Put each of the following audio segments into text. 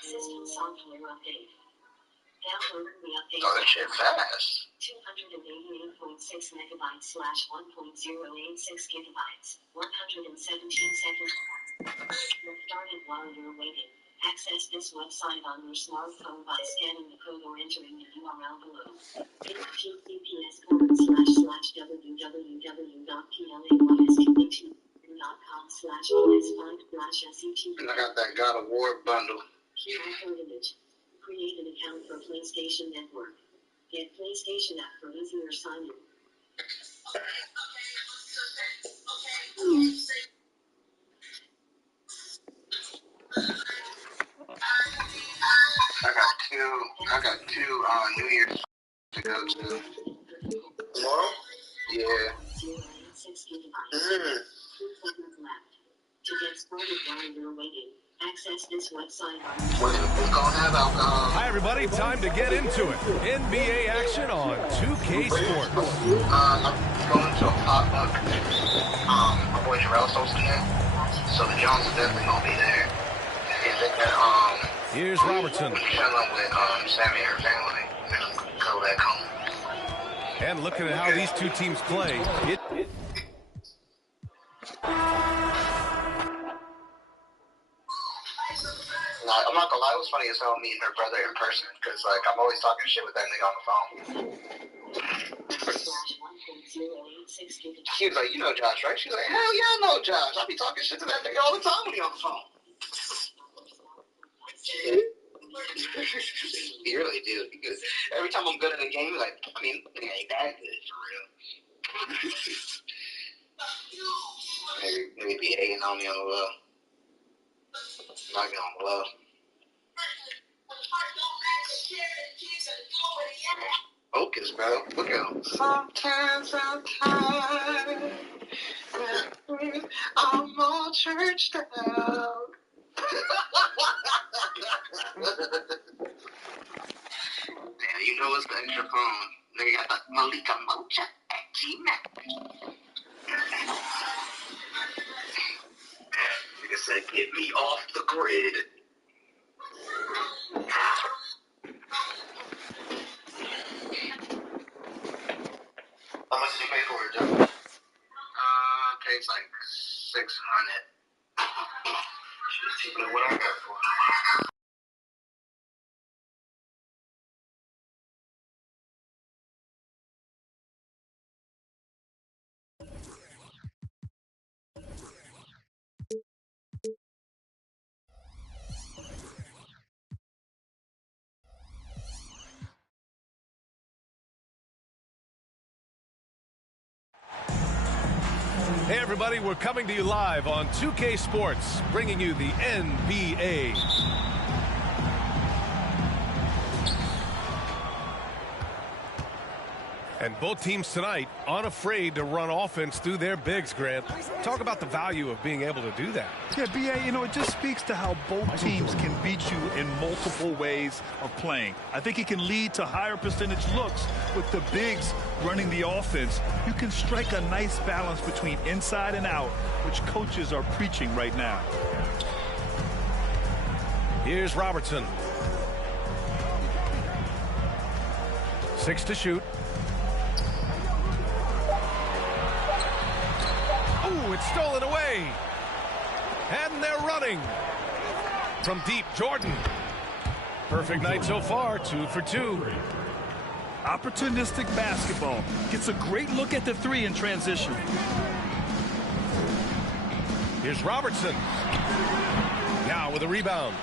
System software update. Download the update. Oh, that shit fast. 288.6 megabytes / 1.086 gigabytes. 117 seconds. Get started while you're waiting. Access this website on your smartphone by scanning the code or entering the URL below. https://www.playstation.com/ps5/set. And I got that God of War bundle. QR code image. Create an account for PlayStation Network. Get PlayStation app for easier sign-in. I got two New Year's to go to. Tomorrow? Yeah. 0.6 gigabytes. 2 seconds left. To get started while you're waiting, access this website on your It's gonna have alcohol. Hi, everybody. Time to get into it. NBA action on 2K Sports. I'm going to a potluck. My boy Jarrell's hosting it, so the Jones is definitely gonna be there. And then Here's Robertson. chilling with Sammy and her family. Go back home. And looking at how these two teams play, No, I'm not gonna lie, it was funny as hell meeting her brother in person, because like I'm always talking shit with that nigga on the phone. He was like, you know Josh, right? She was like, hell yeah, I know Josh. I be talking shit to that nigga all the time when he on the phone. He really do, because every time I'm good in a game, like, I mean, it ain't that good for real. maybe be hating on me on the low. Not get on the low. Focus, bro. Look at him. Sometimes I'm all churched out. Damn, you know it's the extra phone. Nigga got the Malika Mocha at Gmail. Nigga said, get me off the grid. How much did you pay for it, Joe? Pays like $600. Shit's cheaper than what I got for it. Hey, everybody, we're coming to you live on 2K Sports, bringing you the NBA. And both teams tonight unafraid to run offense through their bigs, Grant. Talk about the value of being able to do that. Yeah, B.A., you know, it just speaks to how both teams can beat you in multiple ways of playing. I think it can lead to higher percentage looks with the bigs running the offense. You can strike a nice balance between inside and out, which coaches are preaching right now. Here's Robertson. 6 to shoot. Ooh, it's stolen away. And they're running. From deep, Jordan. Perfect night so far, 2 for 2. Opportunistic basketball. Gets a great look at the three in transition. Here's Robertson. Now with a rebound.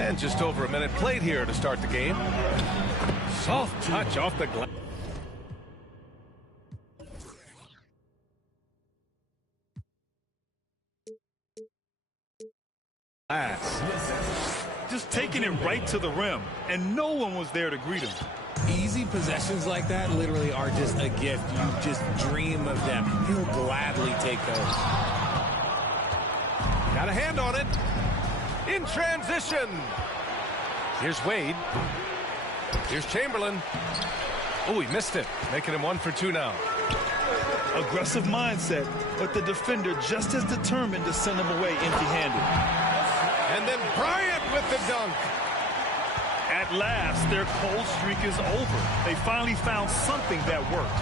And just over a minute played here to start the game. Soft touch off the glass. Just taking it right to the rim, and no one was there to greet him. Easy possessions like that literally are just a gift. You just dream of them. He'll gladly take those. Got a hand on it. In transition. Here's Wade. Here's Chamberlain. Oh, he missed it. Making him 1 for 2 now. Aggressive mindset, but the defender just as determined to send him away empty-handed. And then Bryant with the dunk. At last, their cold streak is over. They finally found something that worked.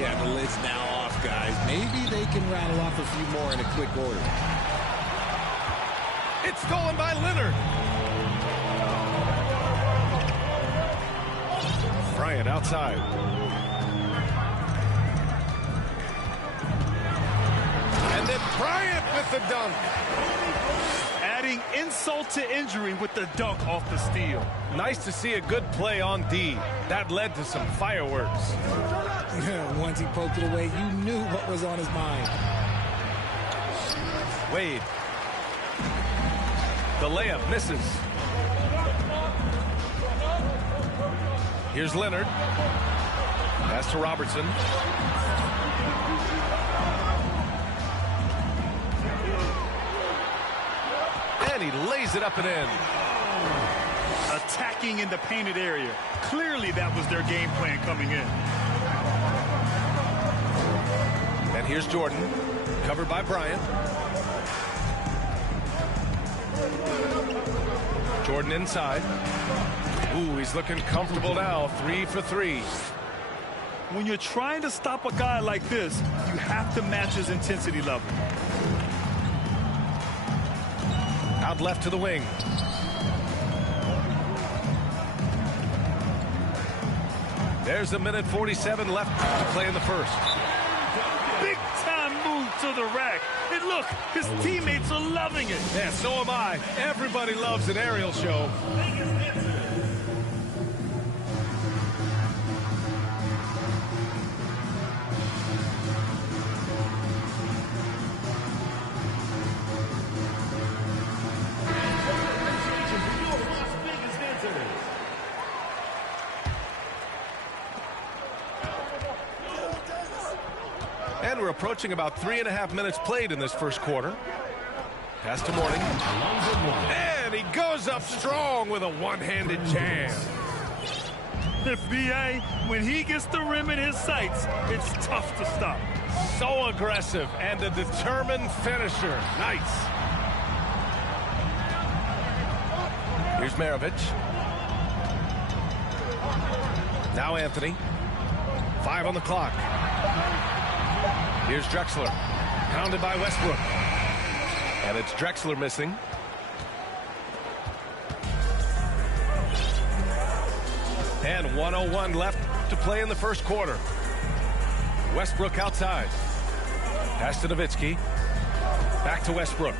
Yeah, the lid's now off, guys. Maybe they can rattle off a few more in a quick order. It's stolen by Leonard. Bryant outside. And then Bryant with the dunk. Adding insult to injury with the dunk off the steal. Nice to see a good play on D. That led to some fireworks. Once he poked it away, you knew what was on his mind. Wade. The layup misses. Here's Leonard. Pass to Robertson. And he lays it up and in. Attacking in the painted area. Clearly that was their game plan coming in. And here's Jordan, covered by Bryant. Jordan inside. Ooh, he's looking comfortable now. 3 for 3. When you're trying to stop a guy like this, you have to match his intensity level. Out left to the wing. There's a minute 47 left to play in the first. Big time move to the rack. And look, his teammates are loving it. Yeah, so am I. Everybody loves an aerial show. And we're approaching about 3.5 minutes played in this first quarter. Pass to Mourning. And he goes up strong with a one-handed jam. The B.A., when he gets the rim in his sights, it's tough to stop. So aggressive and a determined finisher. Nice. Here's Maravich. Now Anthony. 5 on the clock. Here's Drexler. Pounded by Westbrook. And it's Drexler missing. And 1:01 left to play in the first quarter. Westbrook outside. Pass to Nowitzki. Back to Westbrook.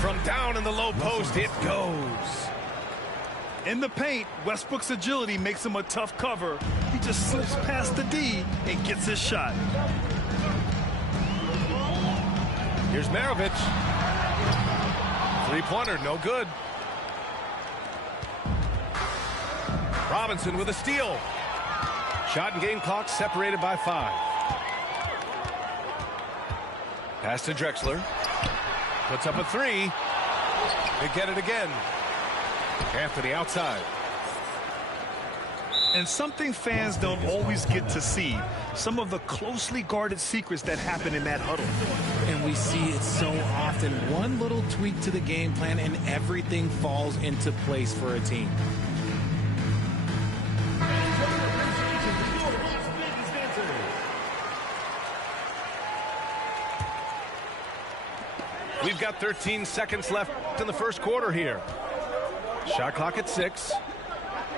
From down in the low post, it goes. In the paint, Westbrook's agility makes him a tough cover. He just slips past the D and gets his shot. Here's Maravich. Three-pointer, no good. Robinson with a steal. Shot and game clock separated by 5. Pass to Drexler. Puts up a 3. They get it again. Anthony outside. And something fans don't always get to see, some of the closely guarded secrets that happen in that huddle. And we see it so often. One little tweak to the game plan and everything falls into place for a team. We've got 13 seconds left in the first quarter here. Shot clock at 6.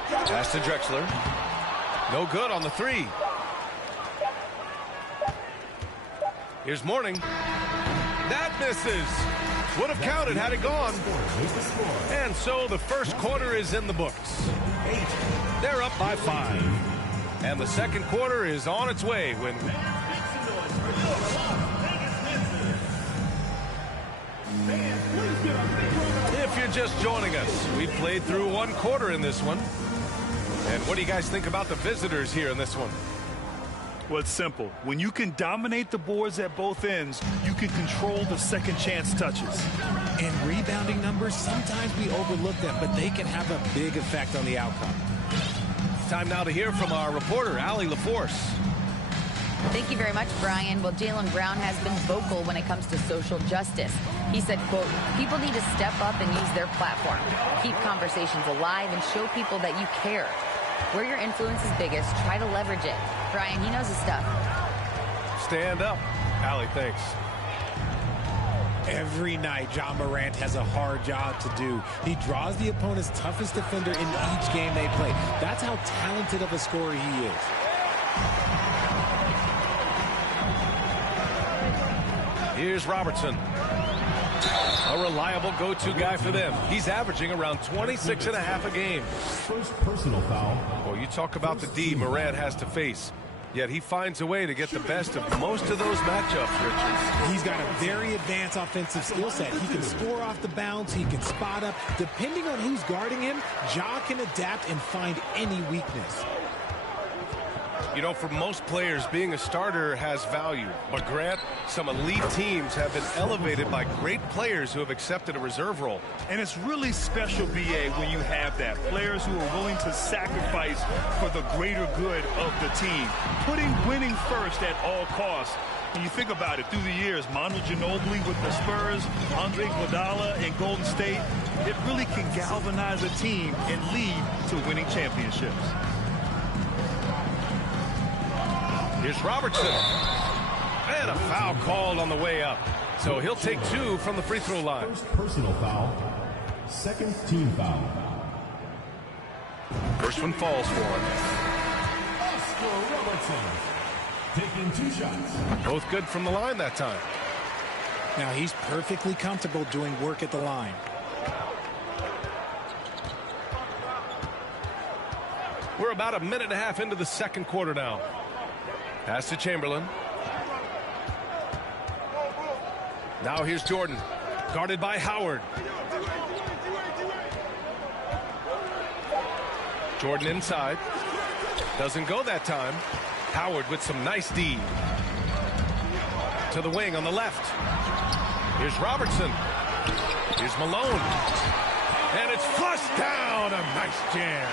Pass to Drexler. No good on the 3. Here's Mourning. That misses. Would have counted had it gone. And so the first quarter is in the books. They're up by 5. And the second quarter is on its way when... If you're just joining us, we've played through one quarter in this one. And what do you guys think about the visitors here in this one? Well, it's simple. When you can dominate the boards at both ends, you can control the second chance touches. And rebounding numbers, sometimes we overlook them, but they can have a big effect on the outcome. Time now to hear from our reporter, Allie LaForce. Thank you very much, Brian. Well, Jaylen Brown has been vocal when it comes to social justice. He said, quote, people need to step up and use their platform. Keep conversations alive and show people that you care. Where your influence is biggest, try to leverage it. Brian, he knows his stuff. Stand up. Allie, thanks. Every night, Ja Morant has a hard job to do. He draws the opponent's toughest defender in each game they play. That's how talented of a scorer he is. Here's Robertson. A reliable go-to guy for them. He's averaging around 26.5 a game. First personal foul. Well, you talk about the D Morant has to face. Yet he finds a way to get the best of most of those matchups, Richard. He's got a very advanced offensive skill set. He can score off the bounce. He can spot up. Depending on who's guarding him, Ja can adapt and find any weakness. You know, for most players, being a starter has value. But, Grant, some elite teams have been elevated by great players who have accepted a reserve role. And it's really special, B.A., when you have that. Players who are willing to sacrifice for the greater good of the team. Putting winning first at all costs. When you think about it, through the years, Manu Ginobili with the Spurs, Andre Iguodala in Golden State, it really can galvanize a team and lead to winning championships. Here's Robertson. And a foul called on the way up. So he'll take 2 from the free throw line. First personal foul. Second team foul. First one falls for him. Oscar Robertson taking 2 shots. Both good from the line that time. Now he's perfectly comfortable doing work at the line. We're about a minute and a half into the second quarter now. Pass to Chamberlain. Now here's Jordan, guarded by Howard. Jordan inside. Doesn't go that time. Howard with some nice D. To the wing on the left. Here's Robertson. Here's Malone. And it's flushed down. A nice jam.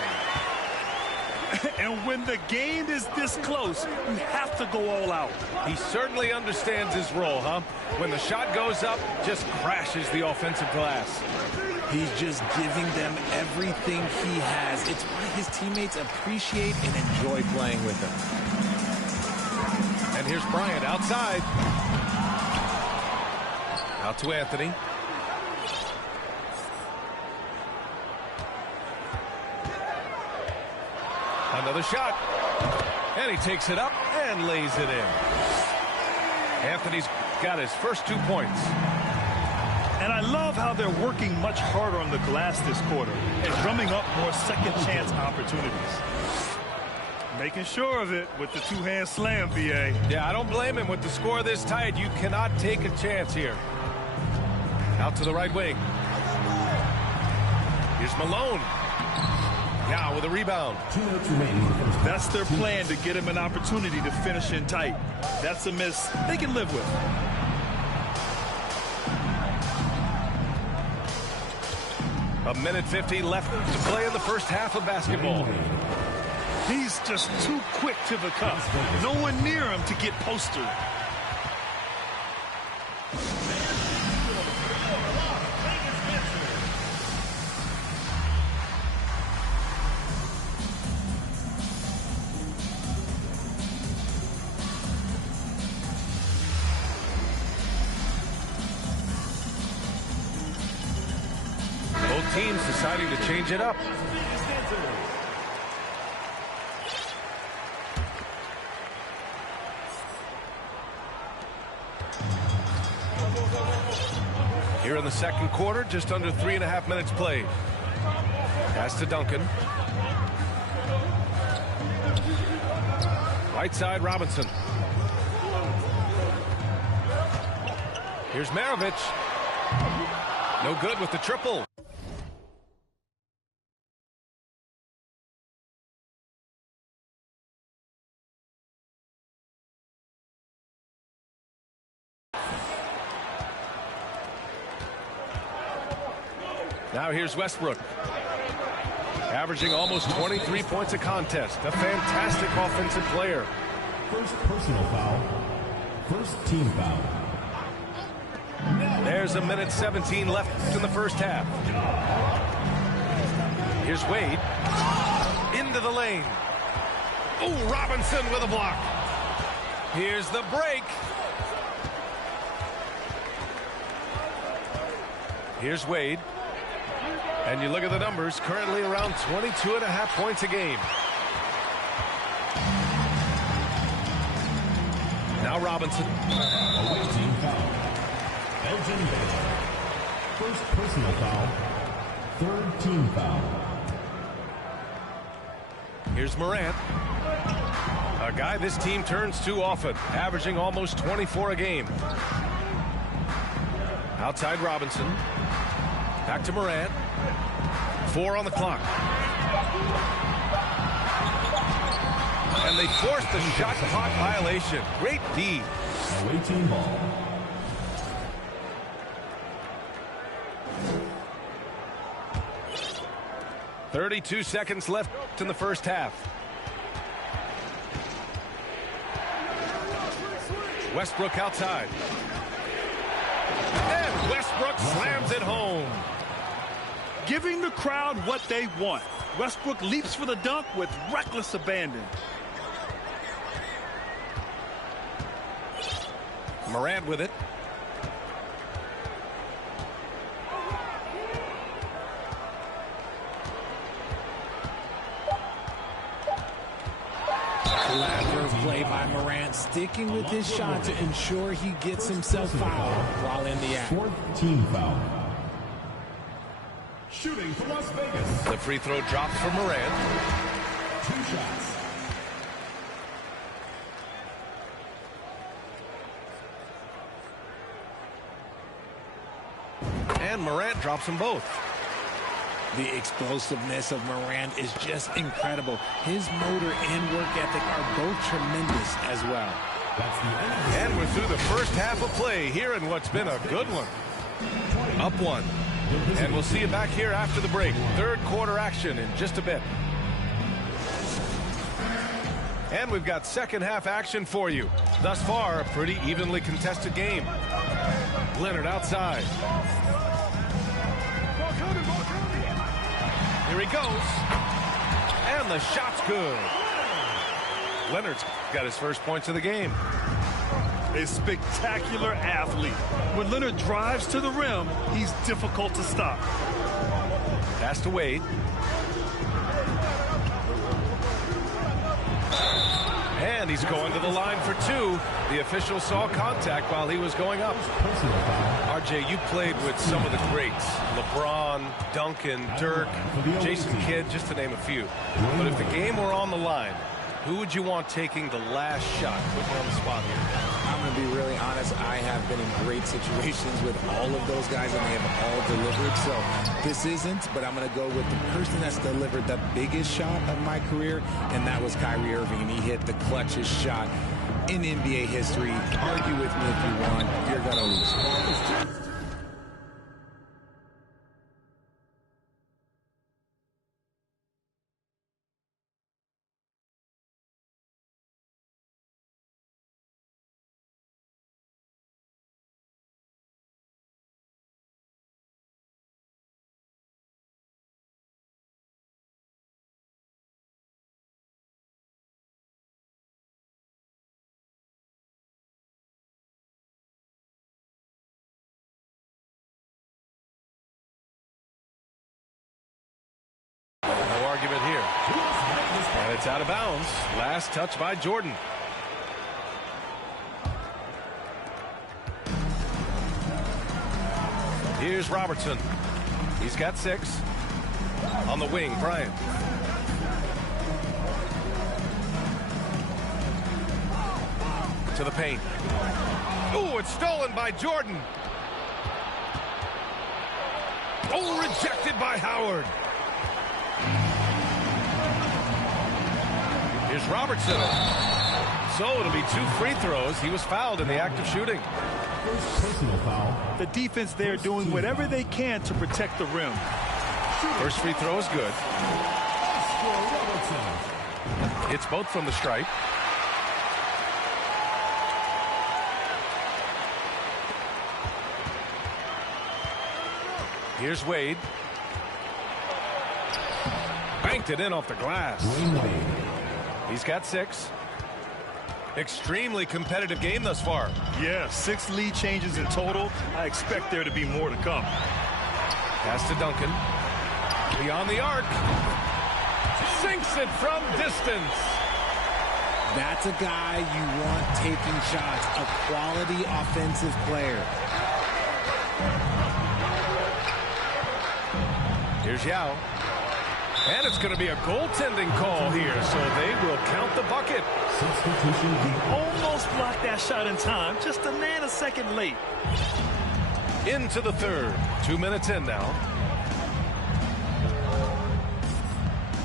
And when the game is this close, you have to go all out. He certainly understands his role, huh? When the shot goes up, just crashes the offensive glass. He's just giving them everything he has. It's why his teammates appreciate and enjoy playing with him. And here's Bryant outside. Out to Anthony. Another shot. And he takes it up and lays it in. Anthony's got his first 2 points. And I love how they're working much harder on the glass this quarter and drumming up more second chance opportunities. Making sure of it with the 2-hand slam, B.A. Yeah, I don't blame him. With the score this tight, you cannot take a chance here. Out to the right wing. Here's Malone. Now with a rebound. 2 minutes remaining. That's their plan, to get him an opportunity to finish in tight. That's a miss they can live with. A minute 50 left to play in the first half of basketball. He's just too quick to the cup. No one near him to get posted. Both teams deciding to change it up. Here in the second quarter, just under 3.5 minutes played. Pass to Duncan. Right side, Robinson. Here's Maravich. No good with the triple. Now here's Westbrook. Averaging almost 23 points a contest. A fantastic offensive player. First personal foul. First team foul. There's a minute 17 left in the first half. Here's Wade. Into the lane. Oh, Robinson with a block. Here's the break. Here's Wade. And you look at the numbers, currently around 22.5 points a game. Now Robinson. Away team foul. Elgin Baylor. First personal foul. Third team foul. Here's Morant. A guy this team turns to often, averaging almost 24 a game. Outside Robinson. Back to Morant. 4 on the clock. And they forced the shot clock violation. Great D. Away team ball. .32 seconds left in the first half. Westbrook outside. And Westbrook slams it home. Giving the crowd what they want. Westbrook leaps for the dunk with reckless abandon. Morant with it. Clever play by Morant, sticking with his shot to ensure he gets himself fouled while in the act. Fourth team foul. Shooting for Las Vegas. The free throw drops for Morant. 2 shots. And Morant drops them both. The explosiveness of Morant is just incredible. His motor and work ethic are both tremendous as well. That's the end of the And we're through the first half of play here in what's been a good one. Up 1. And we'll see you back here after the break. Third quarter action in just a bit. And we've got second half action for you. Thus far, a pretty evenly contested game. Leonard outside. Here he goes. And the shot's good. Leonard's got his first points of the game. A spectacular athlete. When Leonard drives to the rim, he's difficult to stop. Pass to Wade. And he's going to the line for 2. The official saw contact while he was going up. personal foul. RJ, you played with some of the greats. LeBron, Duncan, Dirk, Jason Kidd, just to name a few. But if the game were on the line, who would you want taking the last shot? Put me on the spot here. I'm going to be really honest. I have been in great situations with all of those guys, and they have all delivered. So this isn't, but I'm going to go with the person that's delivered the biggest shot of my career, and that was Kyrie Irving. And he hit the clutchest shot in NBA history. Argue with me if you want. You're going to lose. No argument here. And it's out of bounds. Last touch by Jordan. Here's Robertson. He's got 6. On the wing, Bryant. To the paint. Ooh, it's stolen by Jordan. Oh, rejected by Howard. Here's Robertson. So it'll be 2 free throws. He was fouled in the act of shooting. First personal foul. The defense there doing whatever they can to protect the rim. First free throw is good. It's both from the stripe. Here's Wade. Banked it in off the glass. He's got 6. Extremely competitive game thus far. Yeah, 6 lead changes in total. I expect there to be more to come. Pass to Duncan. Beyond the arc. Sinks it from distance. That's a guy you want taking shots. A quality offensive player. Here's Yao. And it's going to be a goaltending call here, so they will count the bucket. Almost blocked that shot in time, just a nanosecond late. Into the third. 2 minutes in now.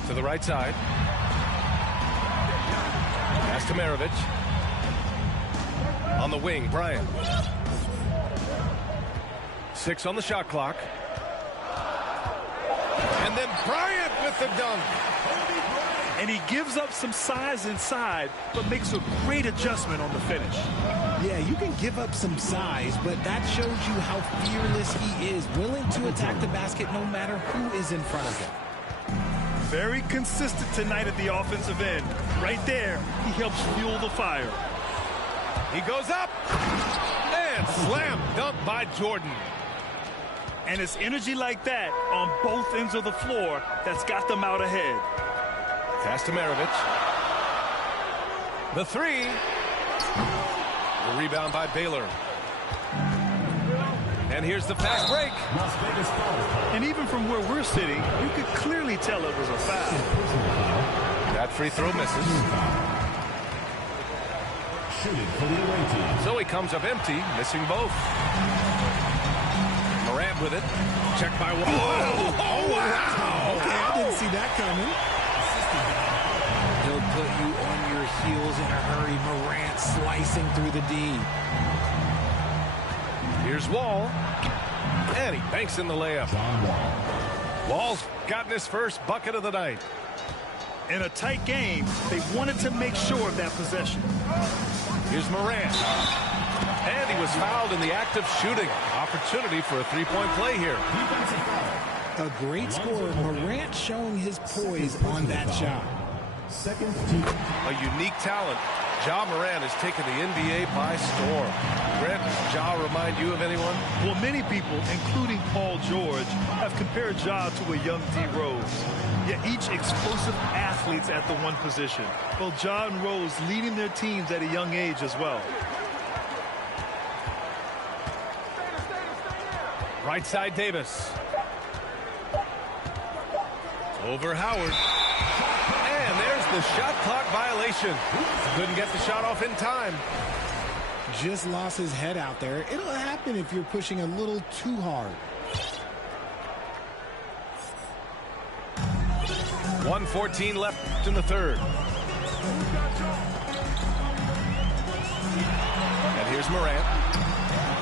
To the right side. Pass to Maravich. On the wing, Bryant. 6 on the shot clock. And then Bryant with the dunk. And he gives up some size inside, but makes a great adjustment on the finish. Yeah, you can give up some size, but that shows you how fearless he is, willing to attack the basket no matter who is in front of him. Very consistent tonight at the offensive end. Right there, he helps fuel the fire. He goes up and slam dunk by Jordan. And it's energy like that on both ends of the floor that's got them out ahead. Pass to Maravich. The 3. The rebound by Baylor. And here's the fast break. And even from where we're sitting, you could clearly tell it was a foul. That free throw misses. So he comes up empty, missing both. Morant with it. Check by Wall. Oh, wow. Okay, I didn't see that coming. He'll put you on your heels in a hurry. Morant slicing through the D. Here's Wall. And he banks in the layup. Wall's gotten his first bucket of the night. In a tight game, they wanted to make sure of that possession. Here's Morant. And he was fouled in the act of shooting. Opportunity for a three-point play here. A great scorer. Morant showing his poise on that shot. A unique talent. Ja Morant has taken the NBA by storm. Brent, does Ja remind you of anyone? Well, many people, including Paul George, have compared Ja to a young D. Rose. Yet each explosive athletes at the one position. Both Ja and Rose leading their teams at a young age as well. Right side Davis. Over Howard. And there's the shot clock violation. Couldn't get the shot off in time. Just lost his head out there. It'll happen if you're pushing a little too hard. 1:14 left in the third. And here's Morant.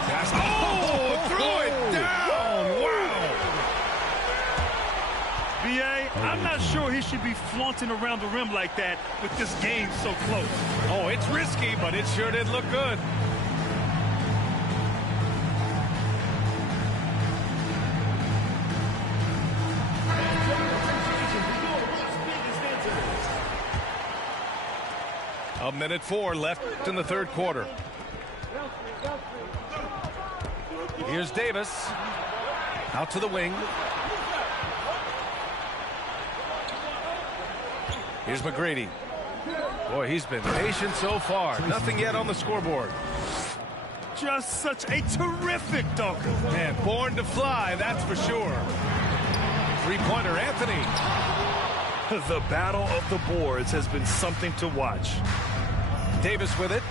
Pass. Oh, threw it down. Wow. B.A., I'm not sure he should be flaunting around the rim like that with this game so close. Oh, it's risky, but it sure did look good. A minute 4 left in the third quarter. Here's Davis. Out to the wing. Here's McGrady. Boy, he's been patient so far. Nothing yet on the scoreboard. Just such a terrific dunker. Man, born to fly, that's for sure. Three-pointer, Anthony. The battle of the boards has been something to watch. Davis with it,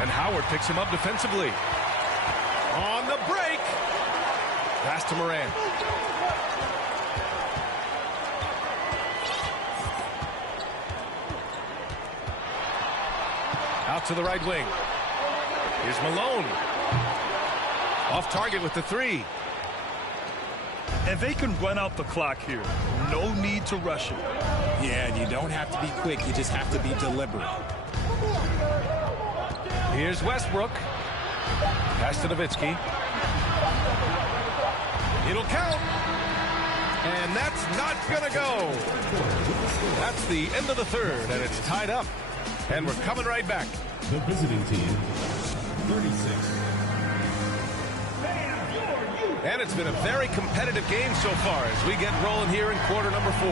and Howard picks him up defensively. On the break. Pass to Morant. Out to the right wing. Here's Malone. Off target with the 3. And they can run out the clock here. No need to rush it. Yeah, you don't have to be quick. You just have to be deliberate. Here's Westbrook. Pass to Nowitzki. It'll count. And that's not going to go. That's the end of the third, and it's tied up. And we're coming right back. The visiting team, 36. And it's been a very competitive game so far as we get rolling here in quarter number 4.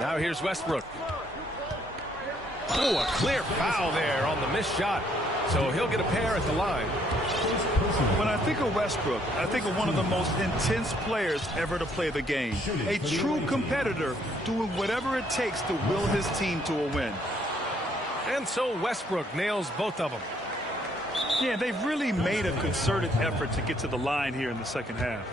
Now here's Westbrook. Oh, a clear foul there on the missed shot. So he'll get a pair at the line. When I think of Westbrook, I think of one of the most intense players ever to play the game. A true competitor doing whatever it takes to will his team to a win. And so Westbrook nails both of them. Yeah, they've really made a concerted effort to get to the line here in the second half.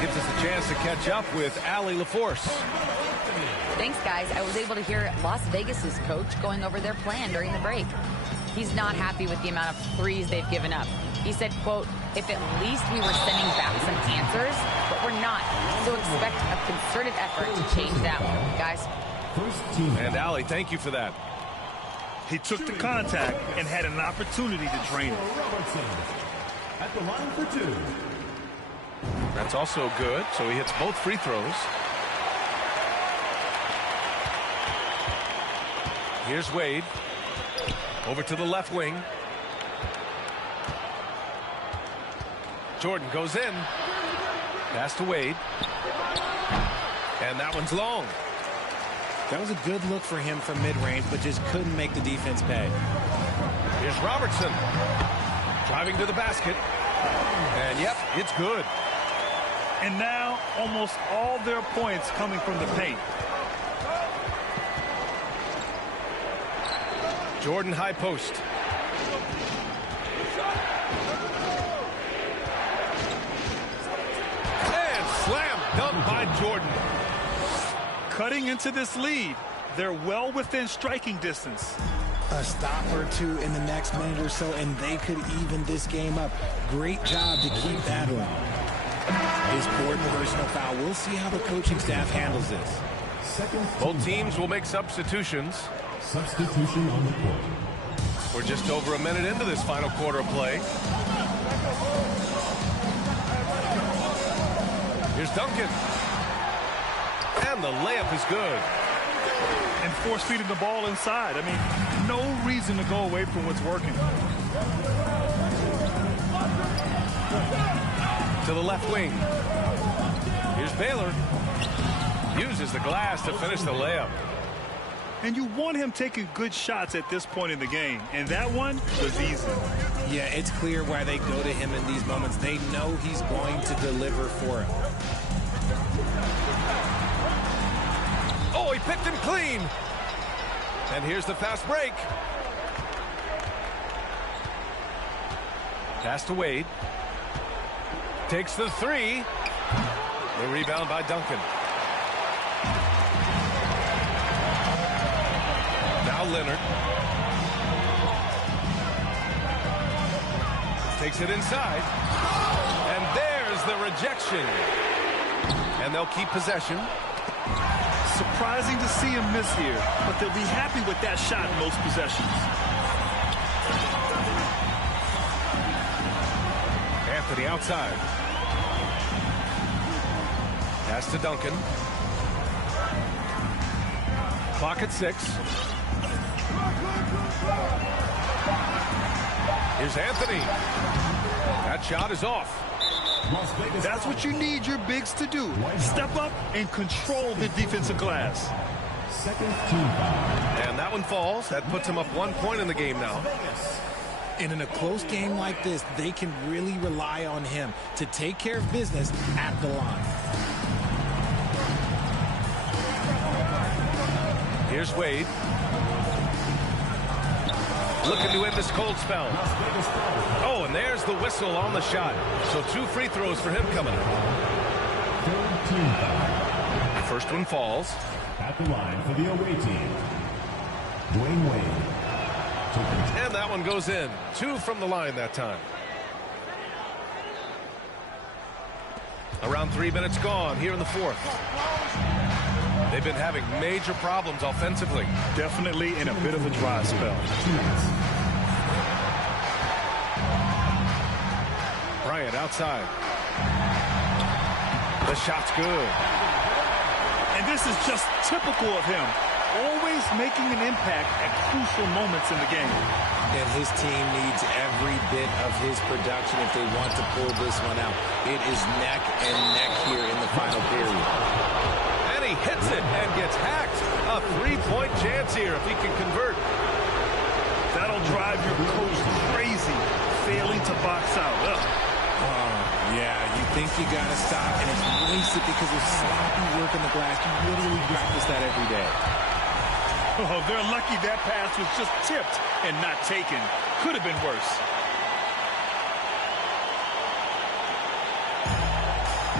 Gives us a chance to catch up with Allie LaForce. Thanks, guys. I was able to hear Las Vegas's coach going over their plan during the break. He's not happy with the amount of threes they've given up. He said, quote, if at least we were sending back some answers, but we're not. So expect a concerted effort to change that one, guys. And Allie, thank you for that. He took the contact and had an opportunity to drain it. At the line for 2. That's also good, so he hits both free throws. Here's Wade. Over to the left wing. Jordan goes in. Pass to Wade. And that one's long. That was a good look for him from mid-range, but just couldn't make the defense pay. Here's Robertson. Driving to the basket. And yep, it's good. And now almost all their points coming from the paint. Jordan high post. And slam dunk by Jordan. Cutting into this lead. They're well within striking distance. A stop or two in the next minute or so, and they could even this game up. Great job to keep that one. His fourth personal foul. We'll see how the coaching staff handles this. Both teams will make substitutions. Substitution on the court. We're just over a minute into this final quarter of play. Here's Duncan. And the layup is good. And force feeding the ball inside. I mean, no reason to go away from what's working. To the left wing. Here's Baylor. Uses the glass to finish the layup. And you want him taking good shots at this point in the game. And that one was easy. Yeah, it's clear why they go to him in these moments. They know he's going to deliver for him. Oh, he picked him clean. And here's the fast break. Pass to Wade. Takes the three. The rebound by Duncan. Now Leonard. Takes it inside. And there's the rejection. And they'll keep possession. Surprising to see him miss here, but they'll be happy with that shot in most possessions. Anthony outside. Pass to Duncan. Clock at 6. Here's Anthony. That shot is off. Las Vegas. That's what you need your bigs to do. Step up and control the defensive glass. Second team foul. And that one falls. That puts him up 1 point in the game now. And in a close game like this, they can really rely on him to take care of business at the line. Here's Wade. Looking to end this cold spell. Oh, and there's the whistle on the shot. So 2 free throws for him coming up. Third team foul. First one falls. At the line for the away team, Dwayne Wade. And that one goes in. 2 from the line that time. Around 3 minutes gone here in the fourth. They've been having major problems offensively. Definitely in a bit of a dry spell. Bryant outside. The shot's good. And this is just typical of him. Always making an impact at crucial moments in the game. And his team needs every bit of his production if they want to pull this one out. It is neck and neck here in the final period. And he hits it and gets hacked. A 3-point chance here if he can convert. That'll drive your coach crazy, failing to box out. Yeah, you think you got to stop, and it's wasted because of sloppy work in the glass. You literally practice that every day. Oh, they're lucky that pass was just tipped and not taken. Could have been worse.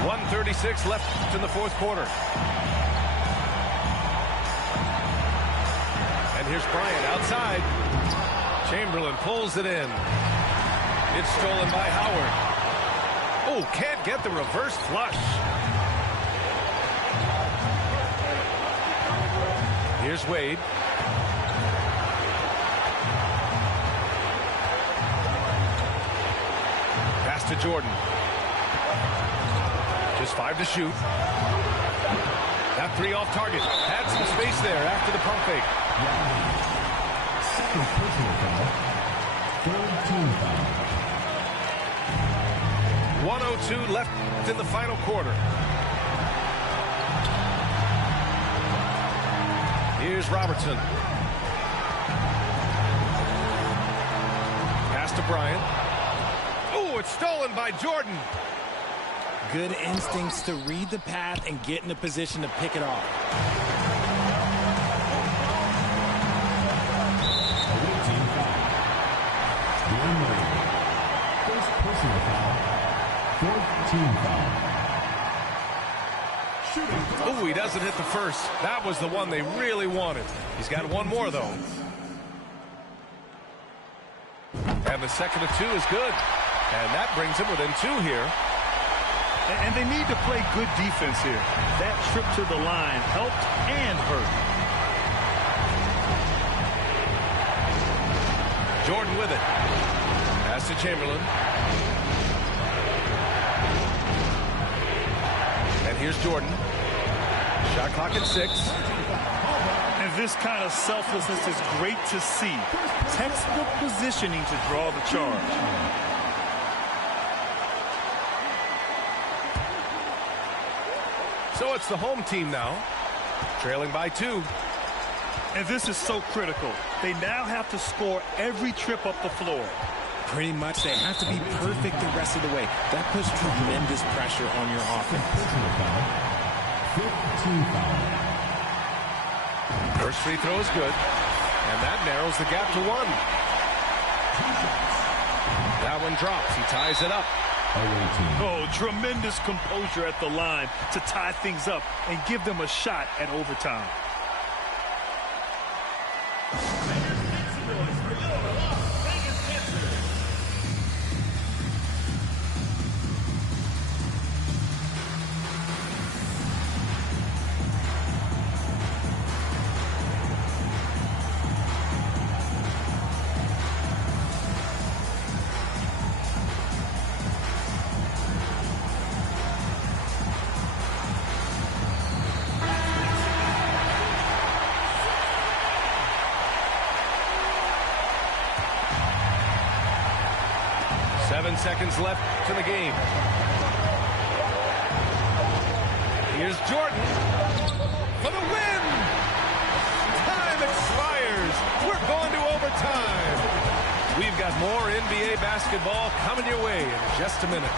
1:36 left in the fourth quarter. And here's Bryant outside. Chamberlain pulls it in. It's stolen by Howard. Oh, can't get the reverse flush. Here's Wade. Pass to Jordan. Just 5 to shoot. That 3 off target. Had some space there after the pump fake. Second personal foul. Third team foul. 1:02 left in the final quarter. Here's Robertson. Pass to Bryant. Oh, it's stolen by Jordan. Good instincts to read the path and get in a position to pick it off. Away team foul. Dwayne Wade. First personal foul. Fourth team foul. Oh, he doesn't hit the first. That was the one they really wanted. He's got one more, though. And the second of 2 is good. And that brings him within 2 here. And they need to play good defense here. That trip to the line helped and hurt. Jordan with it. Pass to Chamberlain. And here's Jordan. Shot clock at 6. And this kind of selflessness is great to see. Textbook positioning to draw the charge. So it's the home team now, trailing by 2. And this is so critical. They now have to score every trip up the floor. Pretty much, they have to be perfect the rest of the way. That puts tremendous pressure on your offense. Personal foul. Fifth team foul. First free throw is good, and that narrows the gap to 1. That one drops. He ties it up. Away team. Oh, tremendous composure at the line to tie things up and give them a shot at overtime. Seven seconds left to the game. Here's Jordan for the win. Time expires. We're going to overtime. We've got more NBA basketball coming your way in just a minute.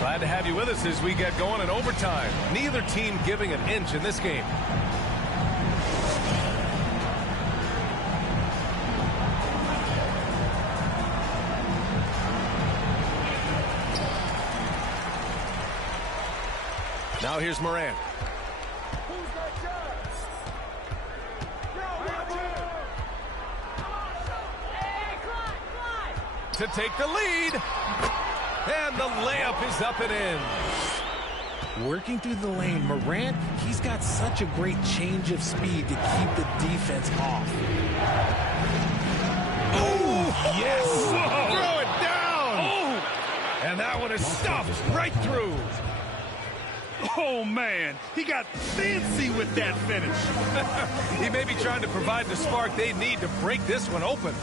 Glad to have you with us as we get going in overtime. Neither team giving an inch in this game. Now here's Morant. To take the lead. And the layup is up and in. Working through the lane, Morant, he's got such a great change of speed to keep the defense off. Oh, yes. Whoa. Throw it down. Oh. And that one is stuffed right through. Oh, man, he got fancy with that finish. He may be trying to provide the spark they need to break this one open.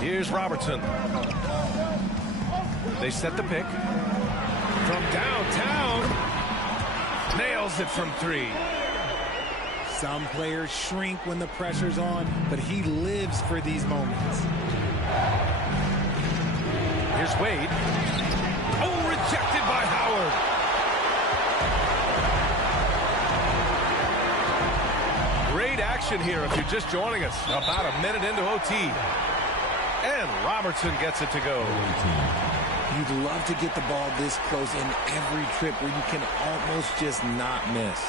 Here's Robertson. They set the pick. From downtown. Nails it from three. Some players shrink when the pressure's on, but he lives for these moments. Here's Wade. Oh, rejected by Howard. Great action here if you're just joining us. About a minute into OT. And Robertson gets it to go. You'd love to get the ball this close in every trip where you can almost just not miss.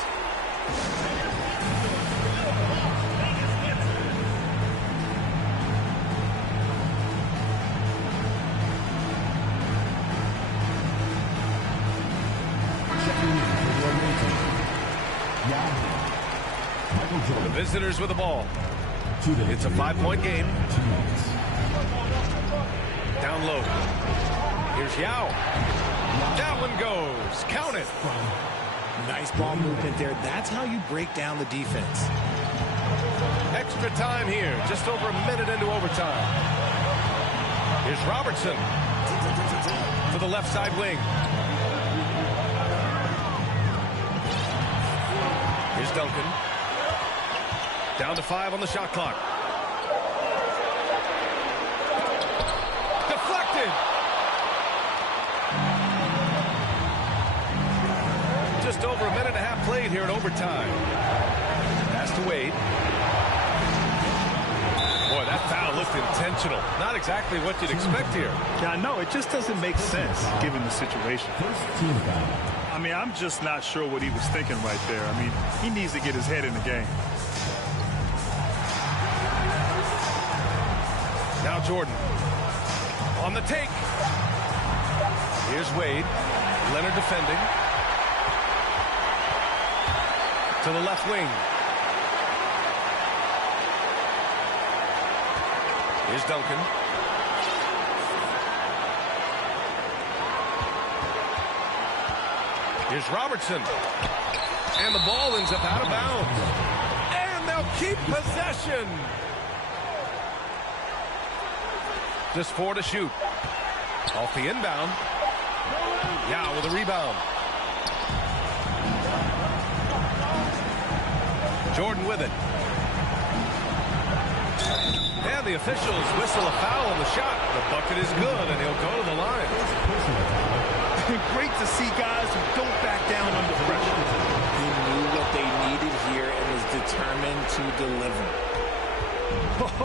The visitors with the ball. It's a 5-point game. Down low. Here's Yao. That one goes. Count it. Nice ball movement there. That's how you break down the defense. Extra time here. Just over a minute into overtime. Here's Robertson. To the left side wing. Here's Duncan. Down to 5 on the shot clock. Deflected. Just over a minute and a half played here in overtime. Pass to Wade. Boy, that foul looked intentional. Not exactly what you'd expect here. Yeah, no, it just doesn't make sense given the situation. First team foul. I mean, I'm just not sure what he was thinking right there. I mean, he needs to get his head in the game. Now Jordan. On the take. Here's Wade. Leonard defending. To the left wing. Here's Duncan. Here's Robertson. And the ball ends up out of bounds. And they'll keep possession. Just 4 to shoot. Off the inbound. Yao with a rebound. Jordan with it. And the officials whistle a foul on the shot. The bucket is good, and he'll go to the line. Great to see guys who don't back down under pressure. He knew what they needed here and was determined to deliver.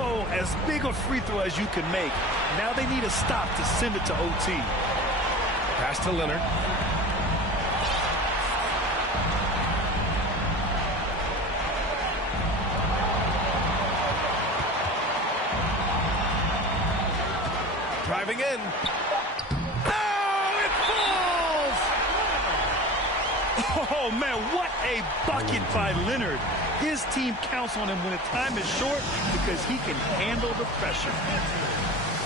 Oh, as big a free throw as you can make. Now they need a stop to send it to OT. Pass to Leonard. Driving in. Oh, it falls! Oh, man, what a bucket by Leonard. His team counts on him when the time is short because he can handle the pressure.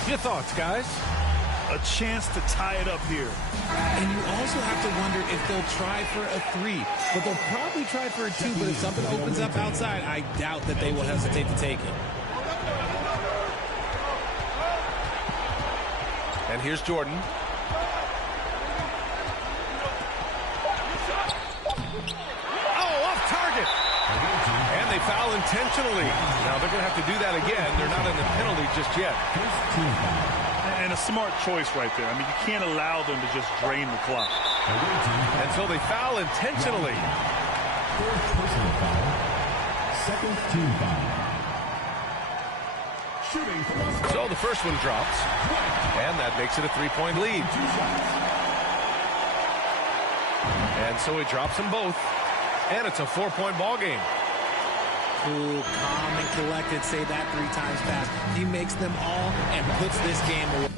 Your thoughts, guys? A chance to tie it up here. And you also have to wonder if they'll try for a 3. But they'll probably try for a 2. But if something opens up outside, I doubt that they will hesitate to take it. And here's Jordan. Oh, off target. And they foul intentionally. Now they're going to have to do that again. They're not in the penalty just yet. And a smart choice right there. I mean, you can't allow them to just drain the clock. And so they foul intentionally. First personal foul. Second team foul. Shooting from the So the first one drops. And that makes it a 3-point lead. And so he drops them both. And it's a 4-point ball game. Cool, calm, and collected. Say that 3 times fast. He makes them all and puts this game away.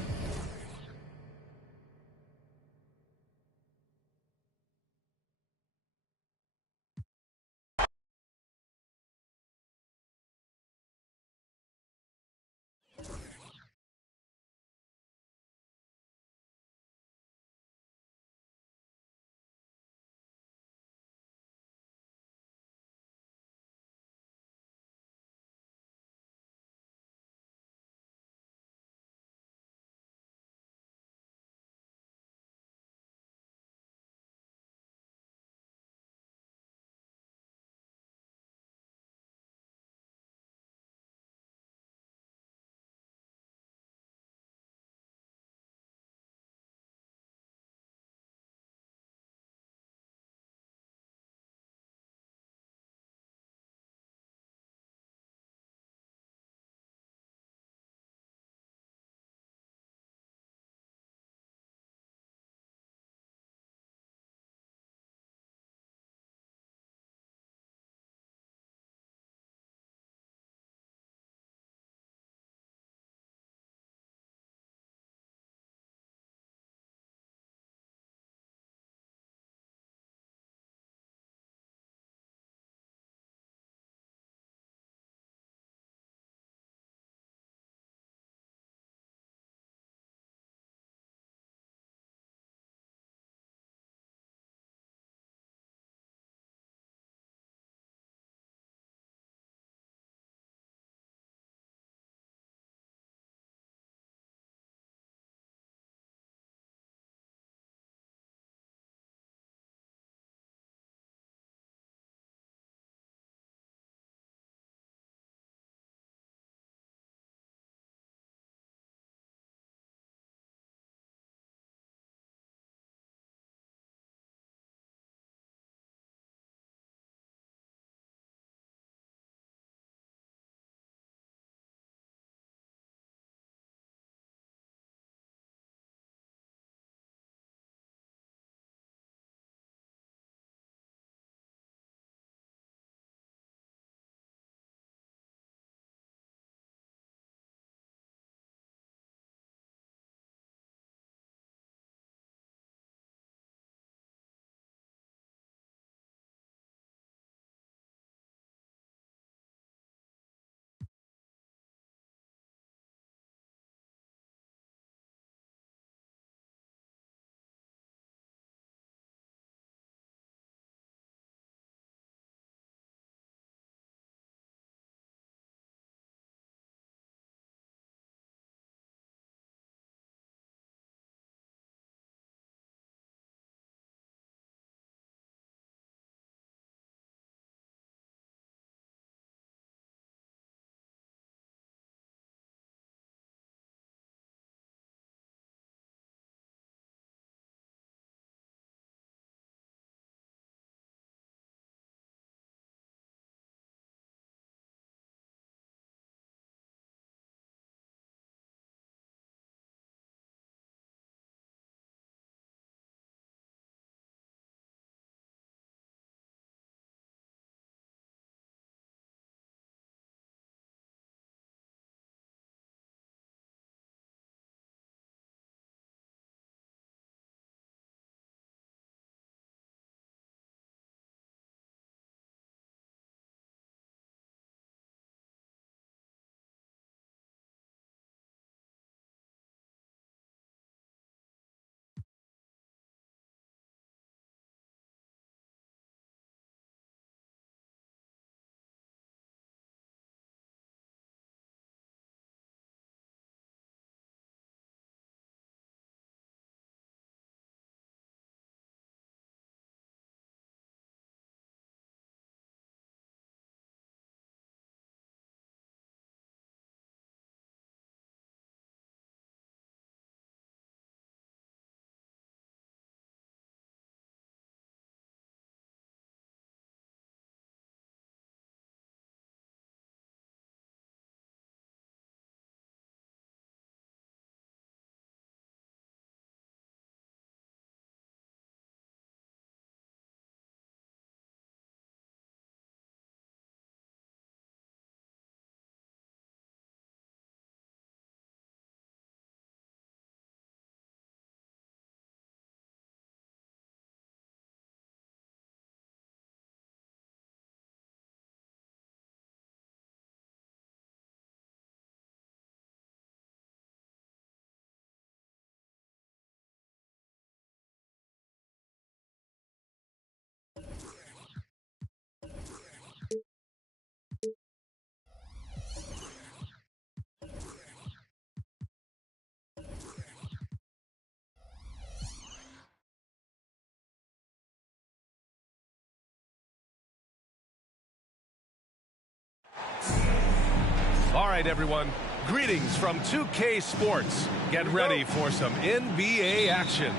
right, everyone. Greetings from 2K Sports. Get ready for some NBA action.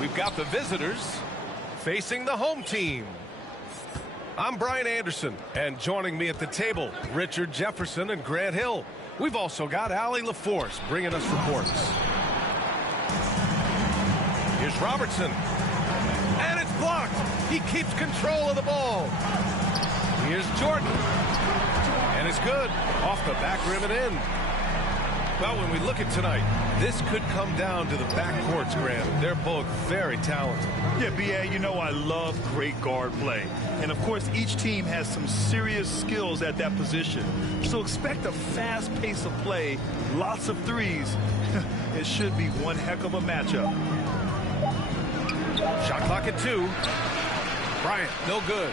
We've got the visitors facing the home team. I'm Brian Anderson, and joining me at the table, Richard Jefferson and Grant Hill. We've also got Allie LaForce bringing us reports. Here's Robertson. And it's blocked. He keeps control of the ball. Here's Jordan. And it's good. Off the back rim and in. Well, when we look at tonight, this could come down to the backcourts, Grant. They're both very talented. Yeah, B.A., you know I love great guard play. And, of course, each team has some serious skills at that position. So expect a fast pace of play, lots of threes. It should be one heck of a matchup. Shot clock at 2. Bryant, no good.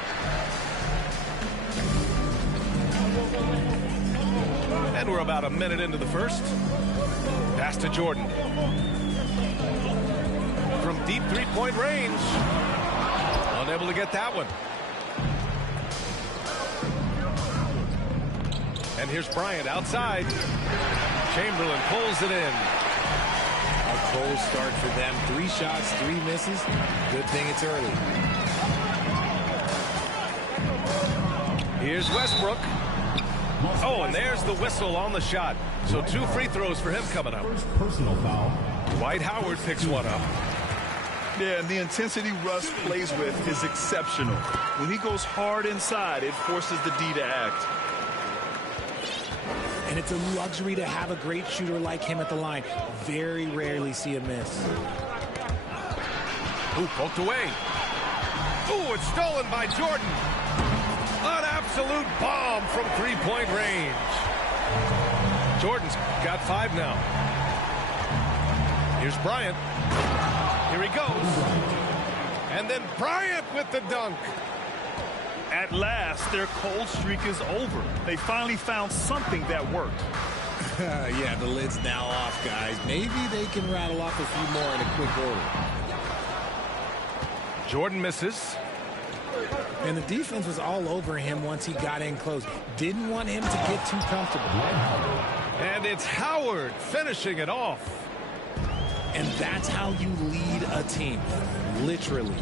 And we're about a minute into the first. Pass to Jordan. From deep three-point range. Unable to get that one. And here's Bryant outside. Chamberlain pulls it in. A cold start for them. 3 shots, 3 misses. Good thing it's early. Here's Westbrook. Oh, and there's the whistle on the shot. So 2 free throws for him coming up. First personal foul. Dwight Howard picks one up. Yeah, and the intensity Russ plays with is exceptional. When he goes hard inside, it forces the D to act. And it's a luxury to have a great shooter like him at the line. Very rarely see a miss. Ooh, poked away. Ooh, it's stolen by Jordan. An absolute bomb from three-point range. Jordan's got 5 now. Here's Bryant. Here he goes. And then Bryant with the dunk. At last, their cold streak is over. They finally found something that worked. Yeah, the lid's now off, guys. Maybe they can rattle off a few more in a quick order. Jordan misses. And the defense was all over him once he got in close. Didn't want him to get too comfortable. And it's Howard finishing it off. And that's how you lead a team. Literally.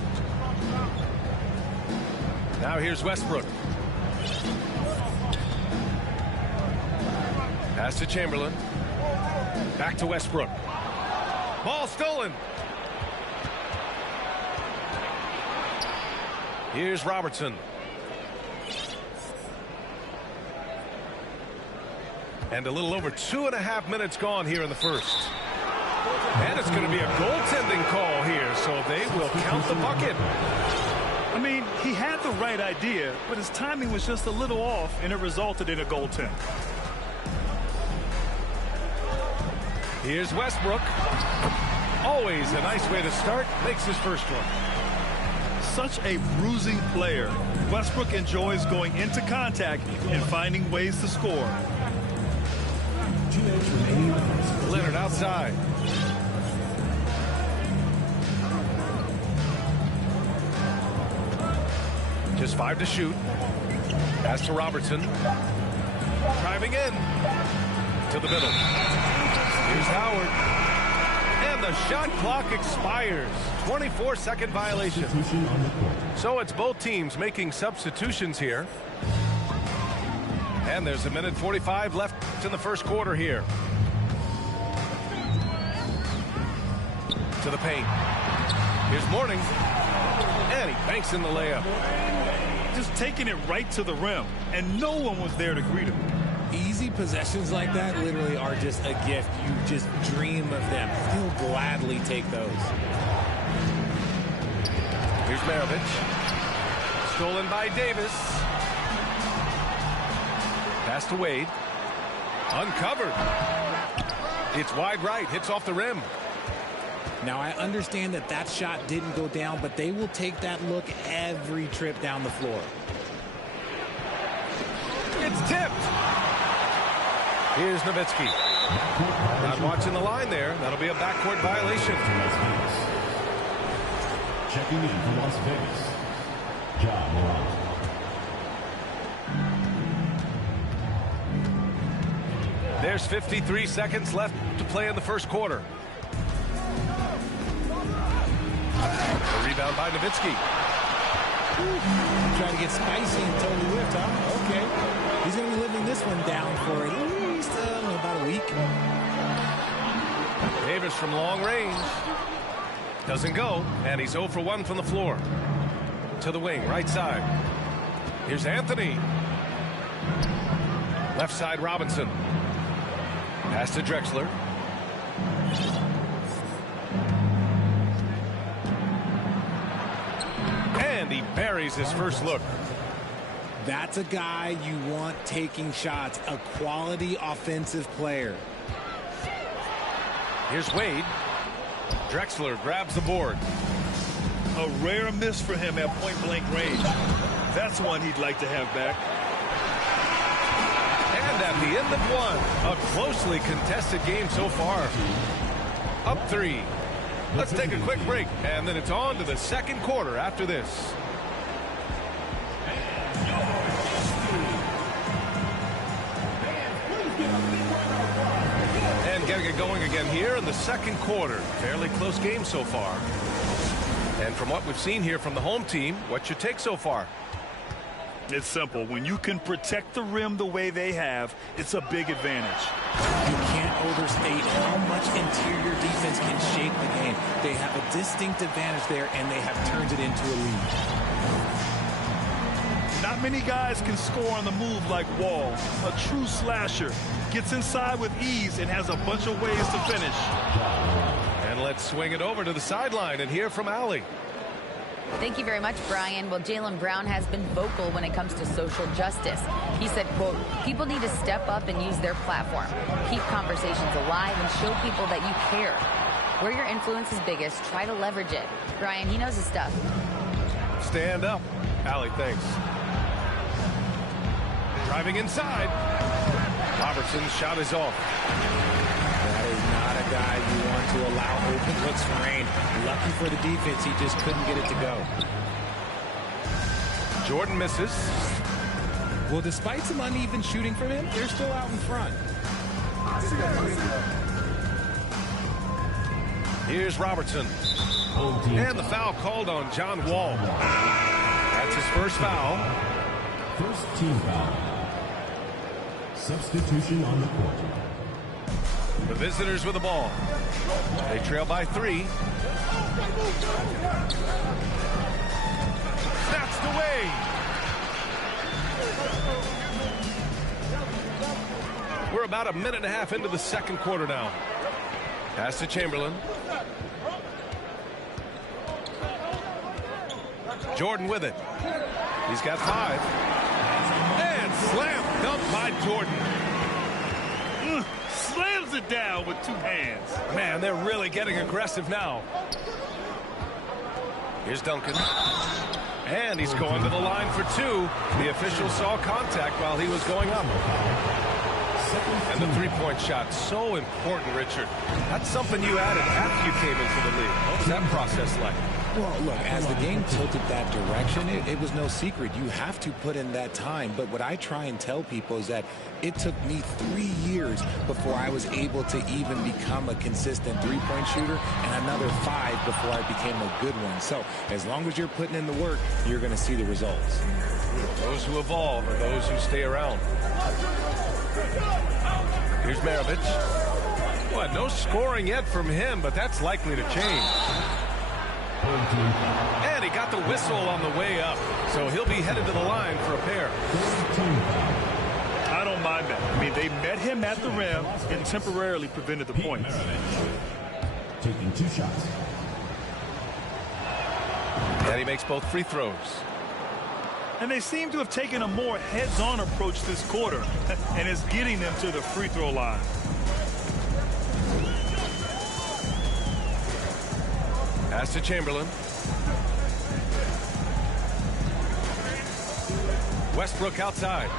Now here's Westbrook. Pass to Chamberlain. Back to Westbrook. Ball stolen. Here's Robertson. And a little over 2.5 minutes gone here in the first. And it's going to be a goaltending call here, so they will count the bucket. I mean, he had the right idea, but his timing was just a little off, and it resulted in a goaltend. Here's Westbrook. Always a nice way to start. Makes his first one. Such a bruising player. Westbrook enjoys going into contact and finding ways to score. Leonard outside. Just 5 to shoot. Pass to Robertson. Driving in. To the middle. Here's Howard. And the shot clock expires. 24-second violation. So it's both teams making substitutions here. And there's 1:45 left in the first quarter here. To the paint. Here's Mourning. And he banks in the layup. Just taking it right to the rim, and no one was there to greet him. Easy possessions like that literally are just a gift. You just dream of them. He'll gladly take those. Here's Maravich. Stolen by Davis. Pass to Wade. Uncovered. It's wide right. Hits off the rim. Now, I understand that that shot didn't go down, but they will take that look every trip down the floor. It's tipped. Here's Nowitzki. Not watching the line there. That'll be a backcourt violation. Checking in from Las Vegas, Ja Morant. There's 53 seconds left to play in the first quarter. A rebound by Nowitzki. Trying to get spicy and totally whipped, huh? Okay. He's going to be living this one down for at least about a week. Davis from long range. Doesn't go, and he's 0 for 1 from the floor. To the wing, right side. Here's Anthony. Left side, Robinson. Pass to Drexler. And he buries his first look. That's a guy you want taking shots, a quality offensive player. Here's Wade. Drexler grabs the board. A rare miss for him at point-blank range. That's one he'd like to have back. And at the end of one, a closely contested game so far. Up 3. Let's take a quick break, and then it's on to the second quarter after this. And getting it going again here in the second quarter. Fairly close game so far. And from what we've seen here from the home team, what's your take so far? It's simple. When you can protect the rim the way they have, it's a big advantage. You can't overstate how much interior defense can shape the game. They have a distinct advantage there, and they have turned it into a lead. Not many guys can score on the move like Wall. A true slasher. Gets inside with ease and has a bunch of ways to finish. And let's swing it over to the sideline and hear from Allie. Thank you very much, Brian. Well, Jaylen Brown has been vocal when it comes to social justice. He said, quote, people need to step up and use their platform. Keep conversations alive and show people that you care. Where your influence is biggest, try to leverage it. Brian, he knows his stuff. Stand up. Allie, thanks. Driving inside. Robertson's shot is off. That is not a guy you want to allow open looks for Rain. Lucky for the defense, he just couldn't get it to go. Jordan misses. Well, despite some uneven shooting from him, they're still out in front. Here's Robertson. And the foul called on John Wall. That's his first foul. First team foul. Substitution on the court. The visitors with the ball. They trail by 3. Snatched away. We're about a minute and a half into the second quarter now. Pass to Chamberlain. Jordan with it. He's got 5. And slam dunk by Jordan. Slams it down with 2 hands. Man, they're really getting aggressive now. Here's Duncan. And he's going to the line for 2. The official saw contact while he was going up. And the three-point shot, so important, Richard. That's something you added after you came into the league. What was that process like? Well, look, as the game tilted that direction, it was no secret. You have to put in that time. But what I try and tell people is that it took me 3 years before I was able to even become a consistent three-point shooter, and another 5 before I became a good one. So as long as you're putting in the work, you're going to see the results. Those who evolve are those who stay around. Here's Maravich. Well, no scoring yet from him, but that's likely to change. And he got the whistle on the way up, so he'll be headed to the line for a pair. I don't mind that. I mean, they met him at the rim and temporarily prevented the points. Taking 2 shots. And he makes both free throws. And they seem to have taken a more heads-on approach this quarter, and it's getting them to the free throw line. Pass to Chamberlain. Westbrook outside.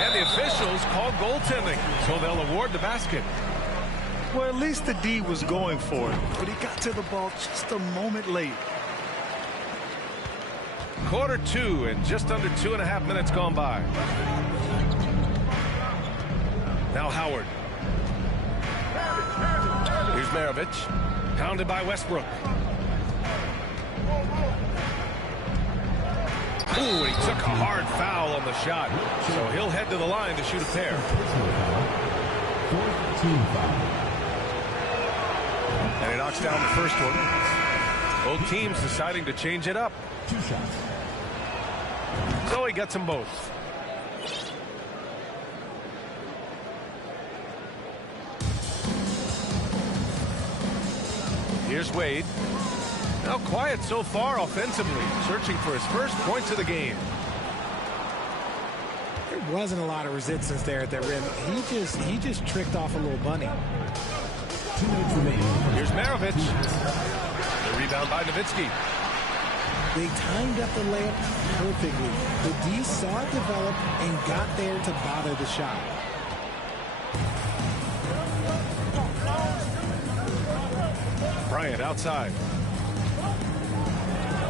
And the officials call goaltending, so they'll award the basket. Well, at least the D was going for it, but he got to the ball just a moment late. Quarter 2 and just under 2.5 minutes gone by. Now Howard. Here's Maravich. Pounded by Westbrook. Ooh, he took a hard foul on the shot. So he'll head to the line to shoot a pair. Fourth team foul. And he knocks down the first one. Both teams deciding to change it up. 2 shots. So he gets them both. Here's Wade. Now quiet so far offensively, searching for his first points of the game. There wasn't a lot of resistance there at the rim. He just tricked off a little bunny. 2 minutes remaining. Here's Maravich. The rebound by Nowitzki. They timed up the layup perfectly. The D saw it develop and got there to bother the shot. Bryant outside.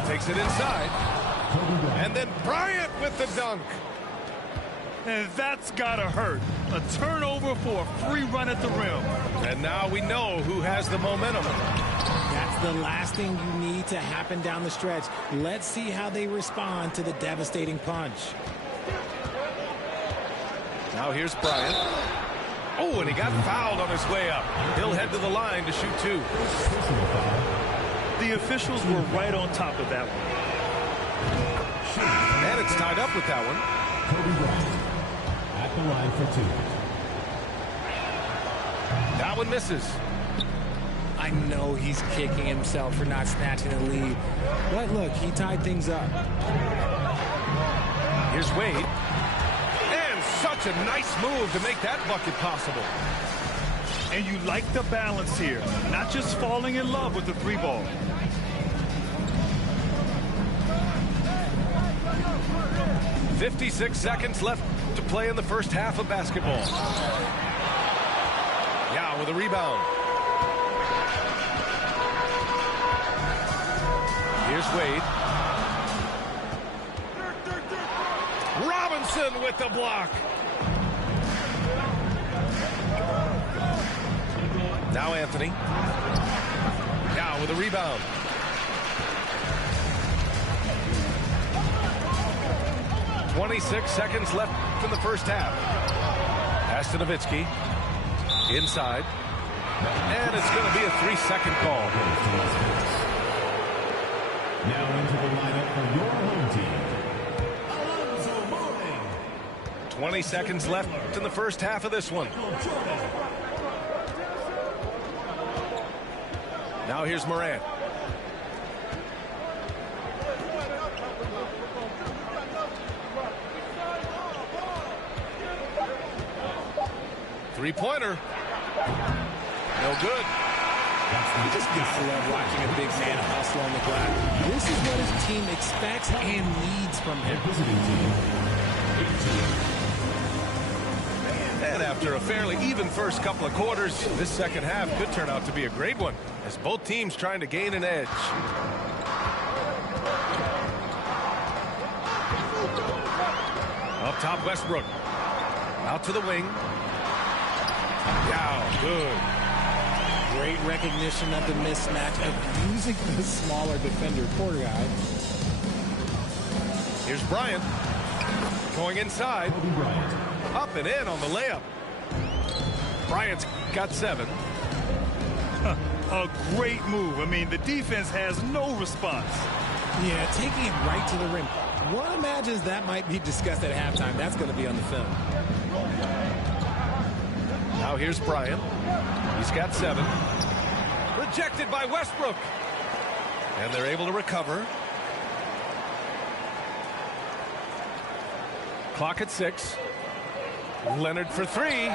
Takes it inside. And then Bryant with the dunk. And that's gotta hurt. A turnover for a free run at the rim. And now we know who has the momentum. That's the last thing you need to happen down the stretch. Let's see how they respond to the devastating punch. Now here's Bryant. Oh, and he got fouled on his way up. He'll head to the line to shoot 2. The officials were right on top of that one. And it's tied up with that one. Kobe Bryant at the line for 2. That one misses. I know he's kicking himself for not snatching the lead. But look, he tied things up. Here's Wade. And such a nice move to make that bucket possible. And you like the balance here. Not just falling in love with the 3-ball. .56 seconds left to play in the first half of basketball. Yeah, with a rebound. Here's Wade. Robinson with the block. Now Anthony. Now with a rebound. .26 seconds left in the first half. Pass to Nowitzki. Inside. And it's going to be a 3-second call. Now into the lineup for your home team, Alonzo Mourning. 20 seconds left in the first half of this one. Now here's Morant. Three-pointer. No good. You just gotta love watching a big man hustle on the glass. This is what his team expects and needs from him. And after a fairly even first couple of quarters, this second half could turn out to be a great one, as both teams trying to gain an edge. Up top, Westbrook. Out to the wing. Yeah, good. Great recognition of the mismatch of using the smaller defender, poor guy. Here's Bryant. Going inside. Up and in on the layup. Bryant's got 7. A great move. I mean, the defense has no response. Yeah, taking it right to the rim. One imagines that might be discussed at halftime. That's going to be on the film. Now here's Bryant. He's got 7. Rejected by Westbrook. And they're able to recover. Clock at 6. Leonard for 3.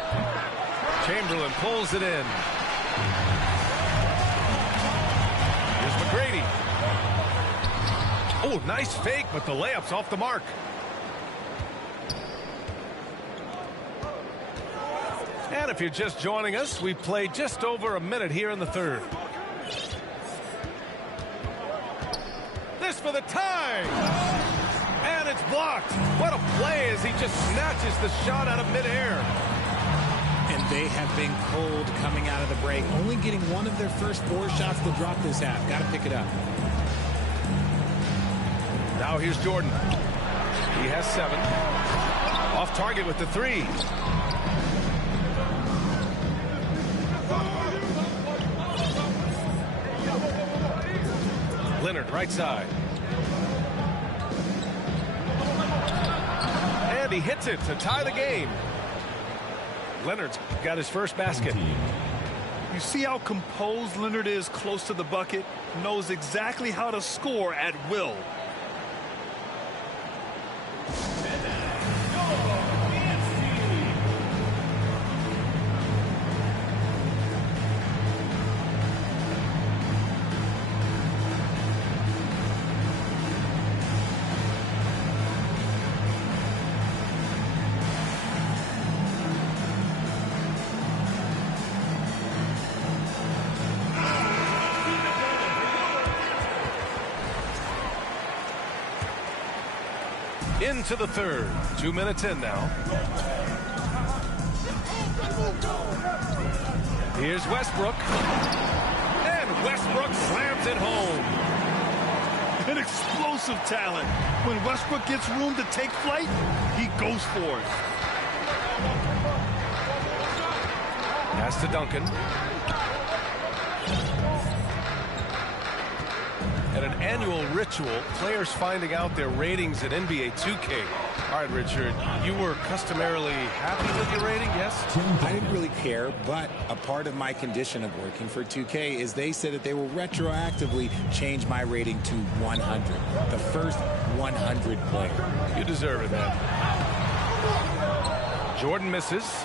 Chamberlain pulls it in. Here's McGrady. Oh, nice fake, but the layup's off the mark. And if you're just joining us, we played just over a minute here in the third. This for the tie. And it's blocked. What a play as he just snatches the shot out of midair. They have been cold coming out of the break, only getting one of their first 4 shots to drop this half. Got to pick it up. Now here's Jordan. He has 7. Off target with the 3. Leonard, right side. And he hits it to tie the game. Leonard's got his first basket. You see how composed Leonard is close to the bucket? Knows exactly how to score at will. Into the third. 2 minutes in now. Here's Westbrook. And Westbrook slams it home. An explosive talent. When Westbrook gets room to take flight, he goes for it. Pass to Duncan. At an annual ritual, players finding out their ratings at NBA 2K. All right, Richard, you were customarily happy with your rating, yes? I didn't really care, but a part of my condition of working for 2K is they said that they will retroactively change my rating to 100. The first 100 player. You deserve it, man. Jordan misses.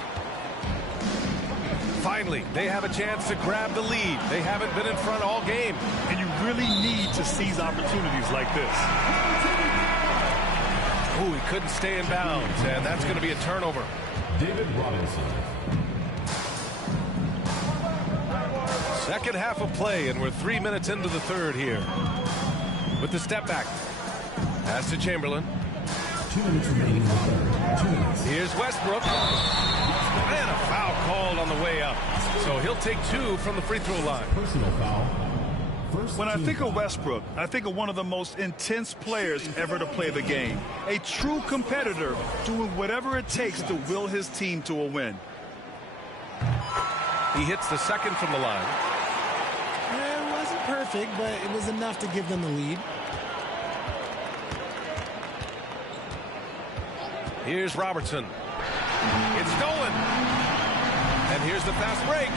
Finally, they have a chance to grab the lead. They haven't been in front all game. And you really need to seize opportunities like this. Ooh, he couldn't stay in bounds, and that's going to be a turnover. David Robinson. Second half of play, and we're 3 minutes into the third here. With the step back. Pass to Chamberlain. 2 minutes remaining in the third. 2 minutes. Here's Westbrook. And a foul called on the way up. So he'll take 2 from the free throw line. Personal foul. First When I team think of foul. Westbrook, I think of one of the most intense players ever to play the game. A true competitor doing whatever it takes to will his team to a win. He hits the second from the line. It wasn't perfect, but it was enough to give them the lead. Here's Robertson. It's stolen. And here's the fast break.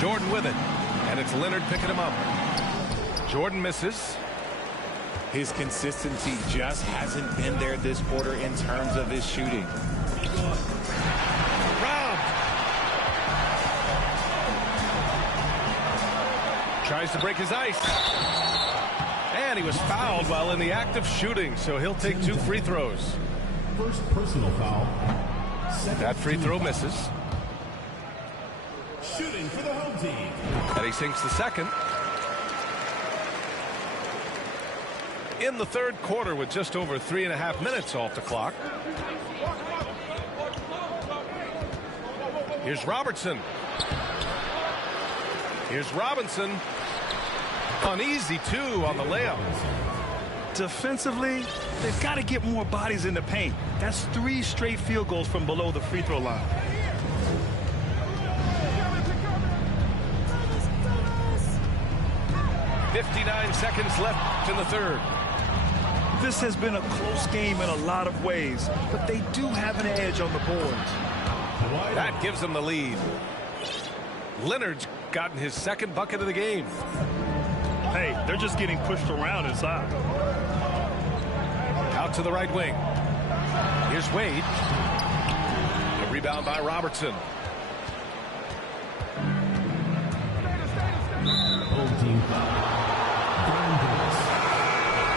Jordan with it. And it's Leonard picking him up. Jordan misses. His consistency just hasn't been there this quarter in terms of his shooting. Robbed. Tries to break his ice. And he was fouled while in the act of shooting, so he'll take 2 free throws. First personal foul. Second That free team throw foul. misses. Shooting for the home team. And he sinks the second. In the third quarter with just over 3.5 minutes off the clock. Here's Robertson. Here's Robinson. Uneasy, 2 on the layup. Defensively, they've got to get more bodies in the paint. That's 3 straight field goals from below the free throw line. .59 seconds left in the third. This has been a close game in a lot of ways, but they do have an edge on the boards. That gives them the lead. Leonard's gotten his second bucket of the game. Hey, they're just getting pushed around inside. Out to the right wing. Here's Wade. A rebound by Robertson. Home team foul. Brian Davis.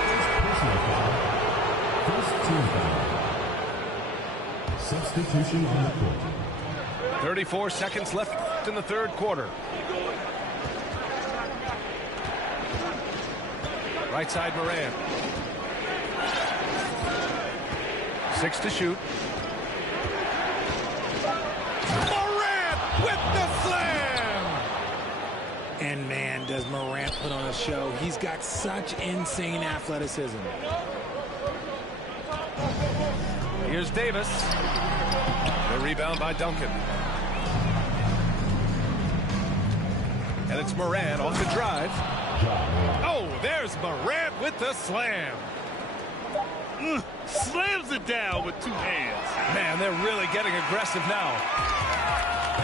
First personal foul. First team foul. Substitution on the court. 34 seconds left in the third quarter. Right side Moran. 6 to shoot. Moran! And man, does Morant put on a show. He's got such insane athleticism. Here's Davis. The rebound by Duncan. And it's Morant off the drive. Oh, there's Morant with the slam. Slams it down with two hands. Man, they're really getting aggressive now.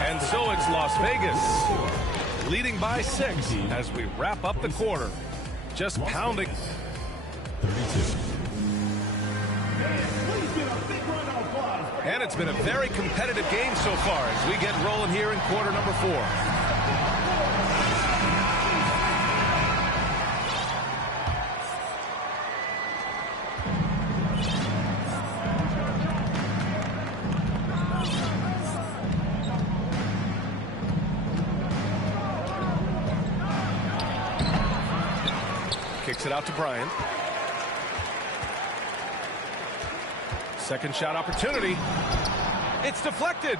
And so it's Las Vegas, leading by 6 as we wrap up the quarter. Just pounding. 32. And it's been a very competitive game so far as we get rolling here in quarter number 4. Kicks it out to Bryant. Second shot opportunity. It's deflected.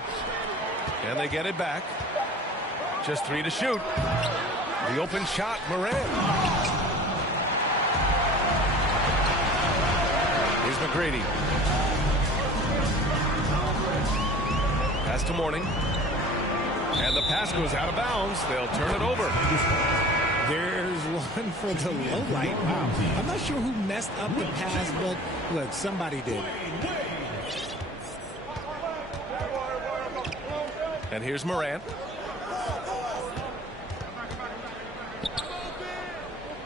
And they get it back. Just 3 to shoot. The open shot, Morant. Here's McGrady. Pass to Mourning. And the pass goes out of bounds. They'll turn it over. There's one for the low light. Wow. I'm not sure who messed up the pass, but look, somebody did. And here's Morant.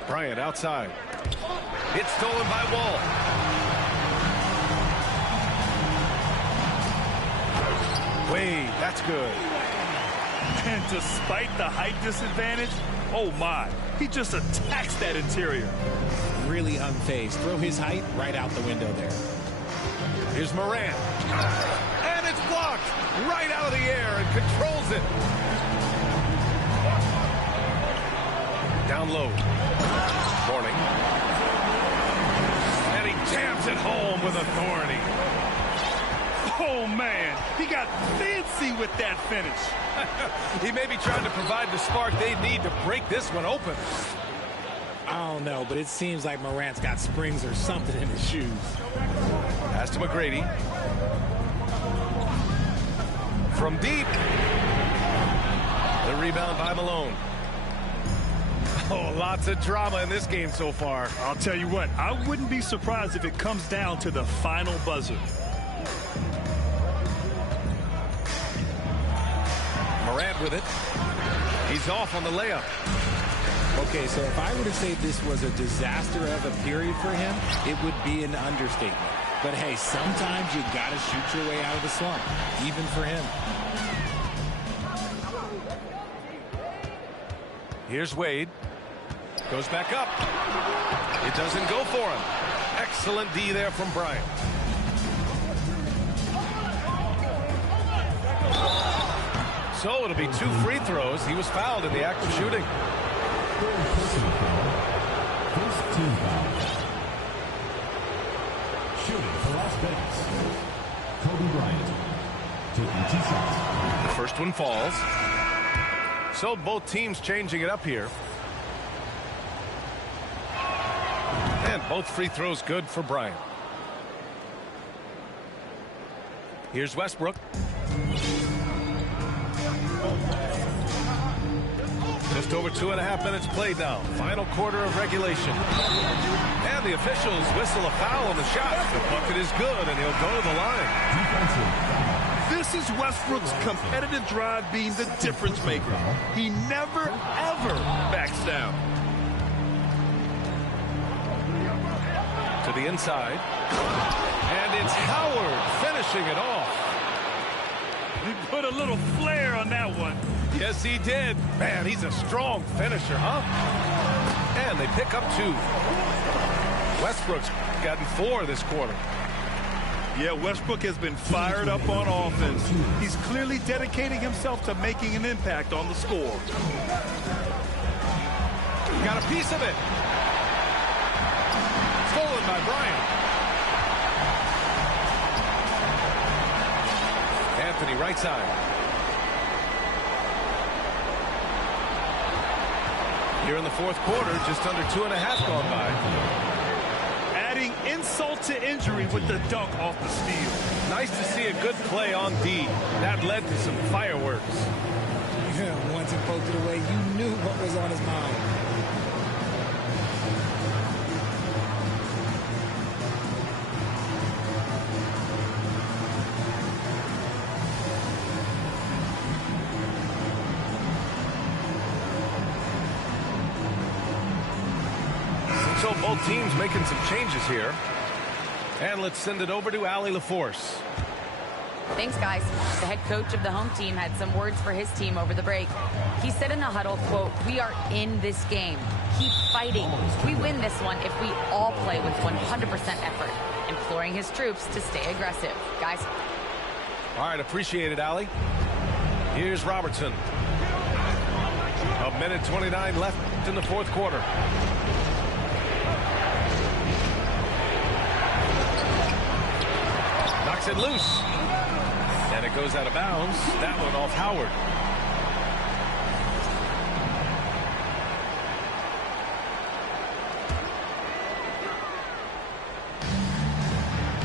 Bryant outside. It's stolen by Wall. Wade, that's good. And despite the height disadvantage, oh my, he just attacks that interior. Really unfazed. Throw his height right out the window there. Here's Morant. And it's blocked right out of the air and controls it. Down low. Mourning. And he jams it home with authority. Oh man, he got fancy with that finish. He may be trying to provide the spark they need to break this one open. I don't know, but it seems like Morant's got springs or something in his shoes. Pass to McGrady. From deep. The rebound by Malone. Oh, lots of drama in this game so far. I'll tell you what, I wouldn't be surprised if it comes down to the final buzzer. Morant with it. He's off on the layup. Okay, so if I were to say this was a disaster of a period for him, it would be an understatement. But hey, sometimes you gotta shoot your way out of the slump, even for him. Here's Wade. Goes back up. It doesn't go for him. Excellent D there from Bryant. So it'll be 2 free throws. He was fouled in the act of shooting. First team foul. Shooting for Las Vegas. Kobe Bryant. Taking 2 shots. The first one falls. So both teams changing it up here. And both free throws good for Bryant. Here's Westbrook. Just over 2.5 minutes played now. Final quarter of regulation. And the officials whistle a foul on the shot. The bucket is good, and he'll go to the line. This is Westbrook's competitive drive being the difference maker. He never, ever backs down. To the inside. And it's Howard finishing it off. He put a little flair on that one. Yes, he did. Man, he's a strong finisher, huh? And they pick up 2. Westbrook's gotten 4 this quarter. Yeah, Westbrook has been fired up on offense. He's clearly dedicating himself to making an impact on the score. Got a piece of it. Stolen by Bryant. Anthony right side. Here in the fourth quarter, just under 2.5 gone by. Adding insult to injury with the dunk off the steal. Nice to see a good play on D. That led to some fireworks. Yeah, once he poked it away, you knew what was on his mind. So both teams making some changes here. And let's send it over to Allie LaForce. Thanks, guys. The head coach of the home team had some words for his team over the break. He said in the huddle, quote, "We are in this game. Keep fighting. We win this one if we all play with 100% effort," imploring his troops to stay aggressive. Guys. All right, appreciate it, Allie. Here's Robertson. 1:29 left in the fourth quarter. Knocks it loose. And it goes out of bounds. That one off Howard.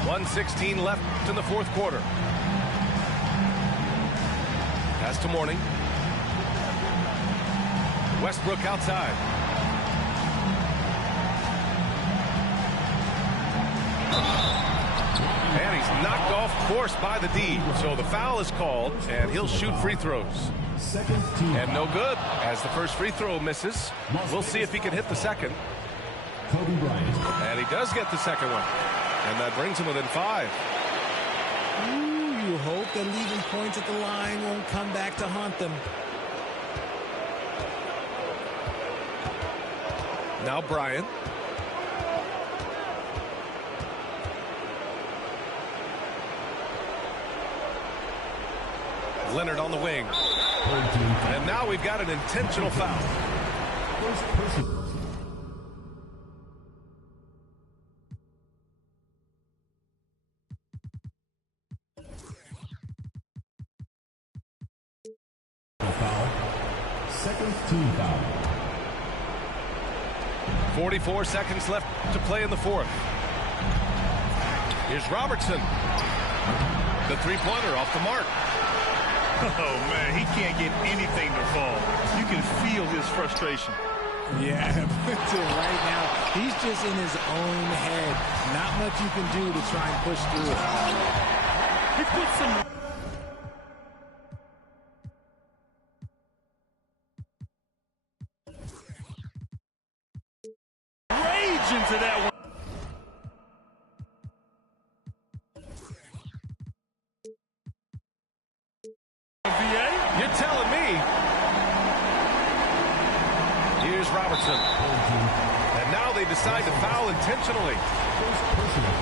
.116 left in the fourth quarter. Pass to Mourning. Westbrook outside. And he's knocked off course by the D. So the foul is called, and he'll shoot free throws. And no good, as the first free throw misses. We'll see if he can hit the second. Kobe Bryant. And he does get the second one. And that brings him within 5. Ooh, you hope that leaving points at the line won't come back to haunt them. Now Bryant. Leonard on the wing. And now we've got an intentional foul. First person. Foul. Second team foul. 44 seconds left to play in the fourth. Here's Robertson. The three-pointer off the mark. Oh, man, he can't get anything to fall. You can feel his frustration. Yeah, until right now, he's just in his own head. Not much you can do to try and push through it. He puts some rage into that one. You're telling me. Here's Robertson. And now they decide to foul intentionally.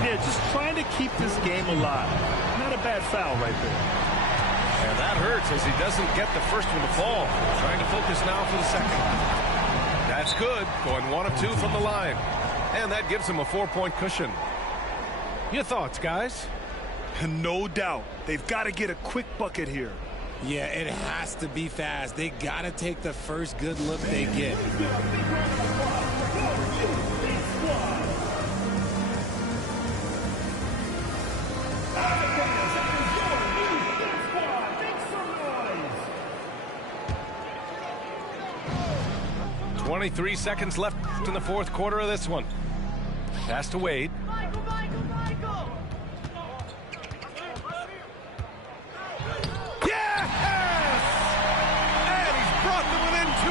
Yeah, just trying to keep this game alive. Not a bad foul right there. And that hurts as he doesn't get the first one to fall. Trying to focus now for the second. That's good. Going 1 of 2 from the line. And that gives him a 4-point cushion. Your thoughts, guys? No doubt. They've got to get a quick bucket here. Yeah, it has to be fast. They got to take the first good look they get. – 23 seconds left in the fourth quarter of this one. Pass to Wade.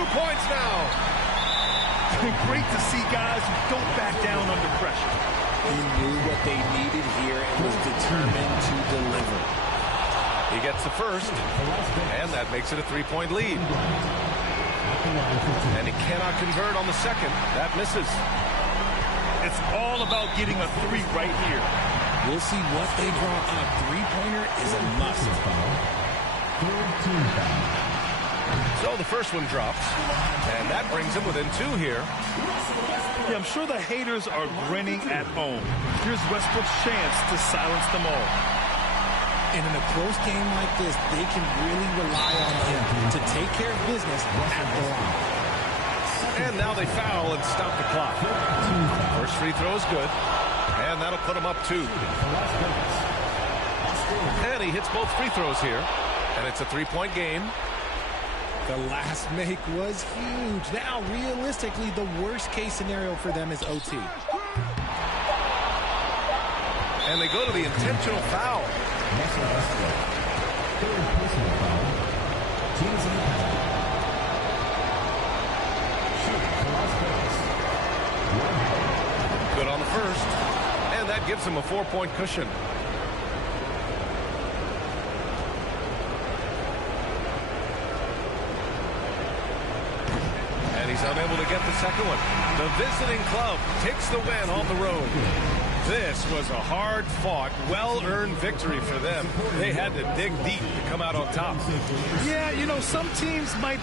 Points now. Great to see guys who don't back down under pressure. He knew what they needed here and was determined to deliver. He gets the first, and that makes it a 3-point lead. And he cannot convert on the second. That misses. It's all about getting a 3 right here. We'll see what they draw up. Three-pointer is a must. Third team foul. So the first one drops, and that brings him within 2 here. Yeah, I'm sure the haters are grinning at home. Here's Westbrook's chance to silence them all. And in a close game like this, they can really rely on him to take care of business at the line. And now they foul and stop the clock. First free throw is good. And that'll put him up 2. And he hits both free throws here. And it's a 3-point game. The last make was huge. Now, realistically, the worst-case scenario for them is OT. And they go to the intentional foul. Good on the first. And that gives him a 4-point cushion. And he's unable to get the second one. The visiting club takes the win on the road. This was a hard-fought, well-earned victory for them. They had to dig deep to come out on top. Yeah, you know, some teams might...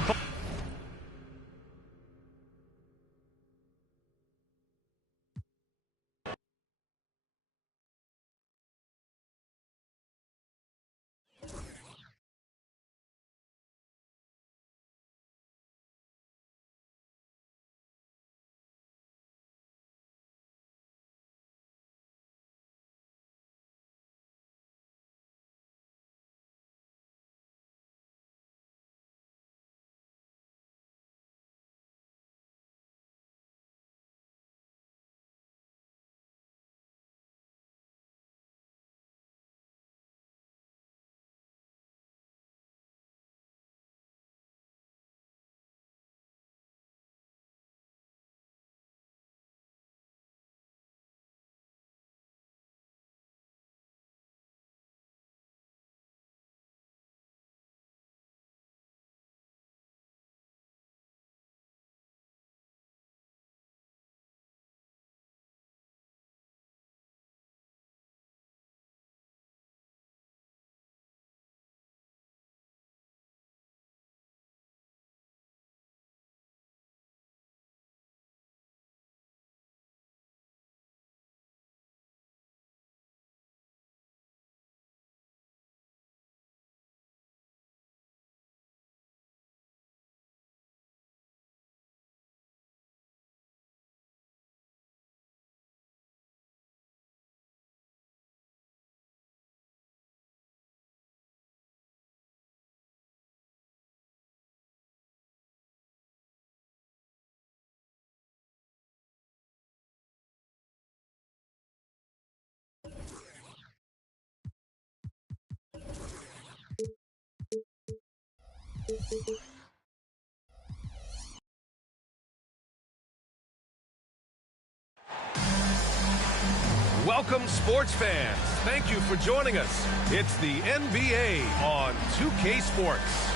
Welcome, sports fans. Thank you for joining us. It's the NBA on 2K Sports.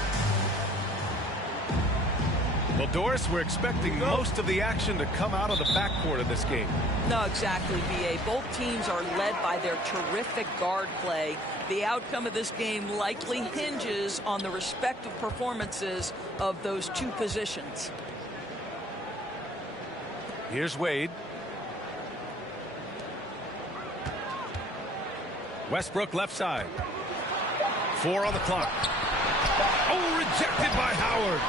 Well, Doris, we're expecting most of the action to come out of the backcourt of this game. No, exactly, B.A. Both teams are led by their terrific guard play. The outcome of this game likely hinges on the respective performances of those two positions. Here's Wade. Westbrook left side. 4 on the clock. Oh, rejected by Howard.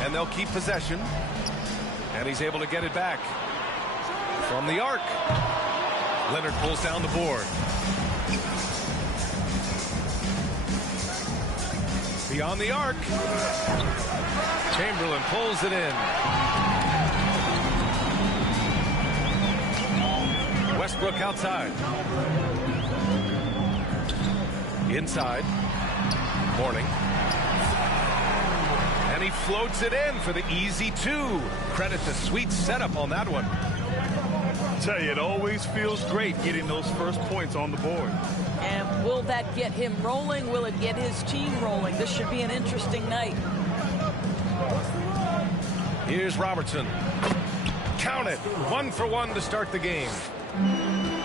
And they'll keep possession. And he's able to get it back. From the arc. Leonard pulls down the board. Beyond the arc. Chamberlain pulls it in. Westbrook outside. Inside. Mourning. And he floats it in for the easy 2. Credit the sweet setup on that one. I tell you, it always feels great getting those first points on the board. And will that get him rolling? Will it get his team rolling? This should be an interesting night. Here's Robertson. Count it. 1 for 1 to start the game.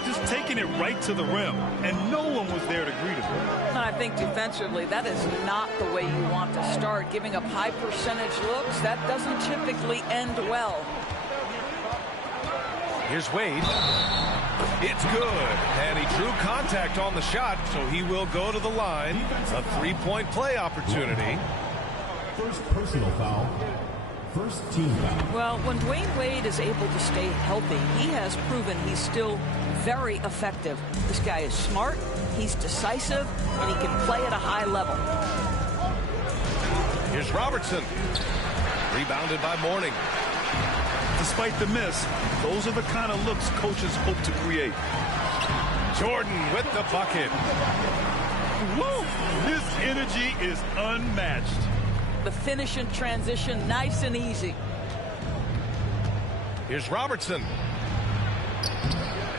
Just taking it right to the rim, and no one was there to greet him. And I think defensively, that is not the way you want to start. Giving up high percentage looks, that doesn't typically end well. Here's Wade. It's good. And he drew contact on the shot, so he will go to the line. A 3-point play opportunity. First personal foul. First team foul. Well, when Dwayne Wade is able to stay healthy, he has proven he's still very effective. This guy is smart, he's decisive, and he can play at a high level. Here's Robertson. Rebounded by Mourning. Despite the miss, those are the kind of looks coaches hope to create. Jordan with the bucket. Woo! His energy is unmatched. The finish in transition, nice and easy. Here's Robertson.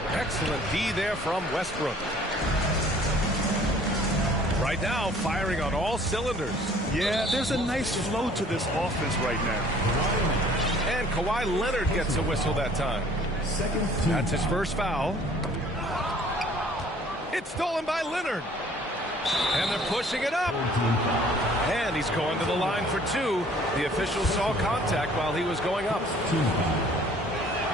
Excellent D there from Westbrook. Right now, firing on all cylinders. Yeah, there's a nice flow to this offense right now. And Kawhi Leonard gets a whistle that time. That's his first foul. It's stolen by Leonard. And they're pushing it up. And he's going to the line for two. The official saw contact while he was going up.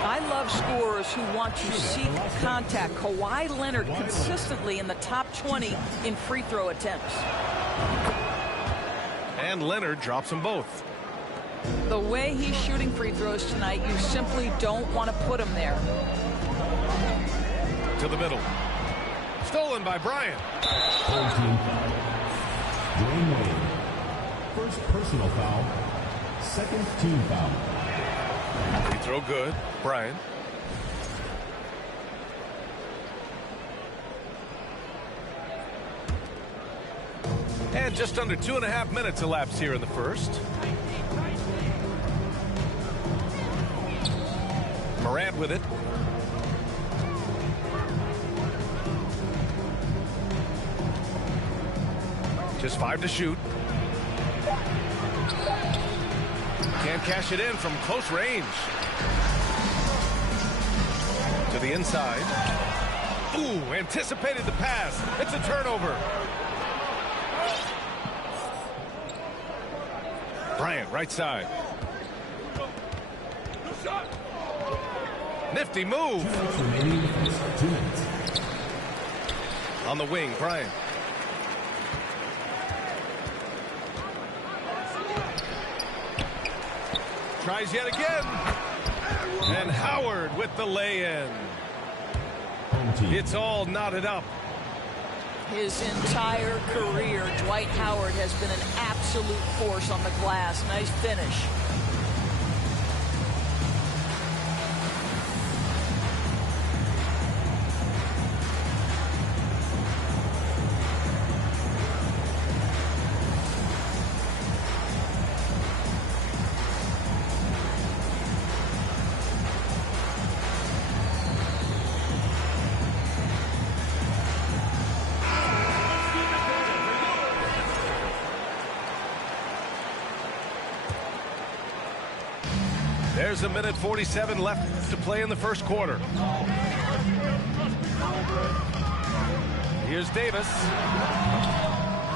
I love scorers who want to seek contact. Kawhi Leonard consistently in the top 20 in free throw attempts. And Leonard drops them both. The way he's shooting free throws tonight, you simply don't want to put him there. To the middle. Stolen by Bryant. Home team foul. Dwayne Wade. First personal foul. Second team foul. Free throw good. Bryant. And just under 2.5 minutes elapsed here in the first. Morant with it. Just 5 to shoot. Can't cash it in from close range. To the inside. Ooh, anticipated the pass. It's a turnover. Bryant, right side. Nifty move. On the wing, Bryant. Tries yet again. And Howard with the lay-in. It's all knotted up. His entire career, Dwight Howard has been an absolute force on the glass. Nice finish. There's a minute 47 left to play in the first quarter. Here's Davis.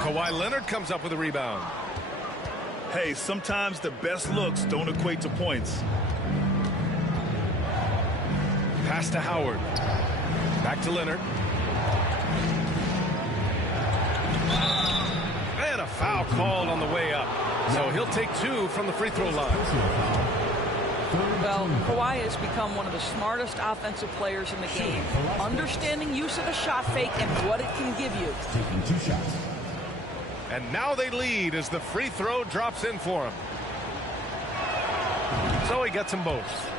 Kawhi Leonard comes up with a rebound. Hey, sometimes the best looks don't equate to points. Pass to Howard. Back to Leonard. And a foul called on the way up. So he'll take 2 from the free throw line. Well, Kawhi has become one of the smartest offensive players in the game. Understanding use of the shot fake and what it can give you. Taking 2 shots. And now they lead as the free throw drops in for him. So he gets them both.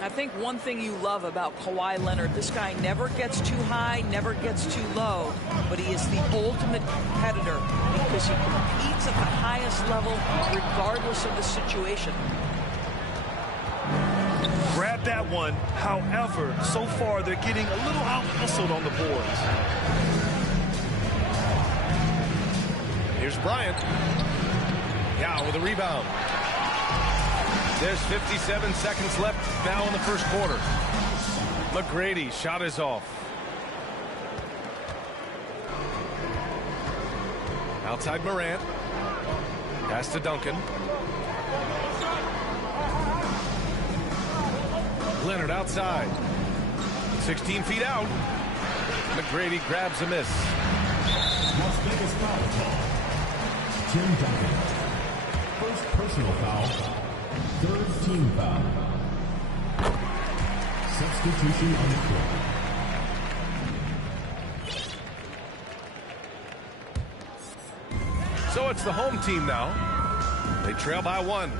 I think one thing you love about Kawhi Leonard, this guy never gets too high, never gets too low, but he is the ultimate competitor because he competes at the highest level regardless of the situation. Grab that one. However, so far they're getting a little out-hustled on the boards. Here's Bryant. Yao with a rebound. There's 57 seconds left now in the first quarter. McGrady shot is off. Outside Morant. Pass to Duncan. Leonard outside. 16 feet out. McGrady grabs a miss. Las Vegas foul call. Tim Duncan. First personal foul. team foul. Substitution on the court. So it's the home team now. They trail by 1.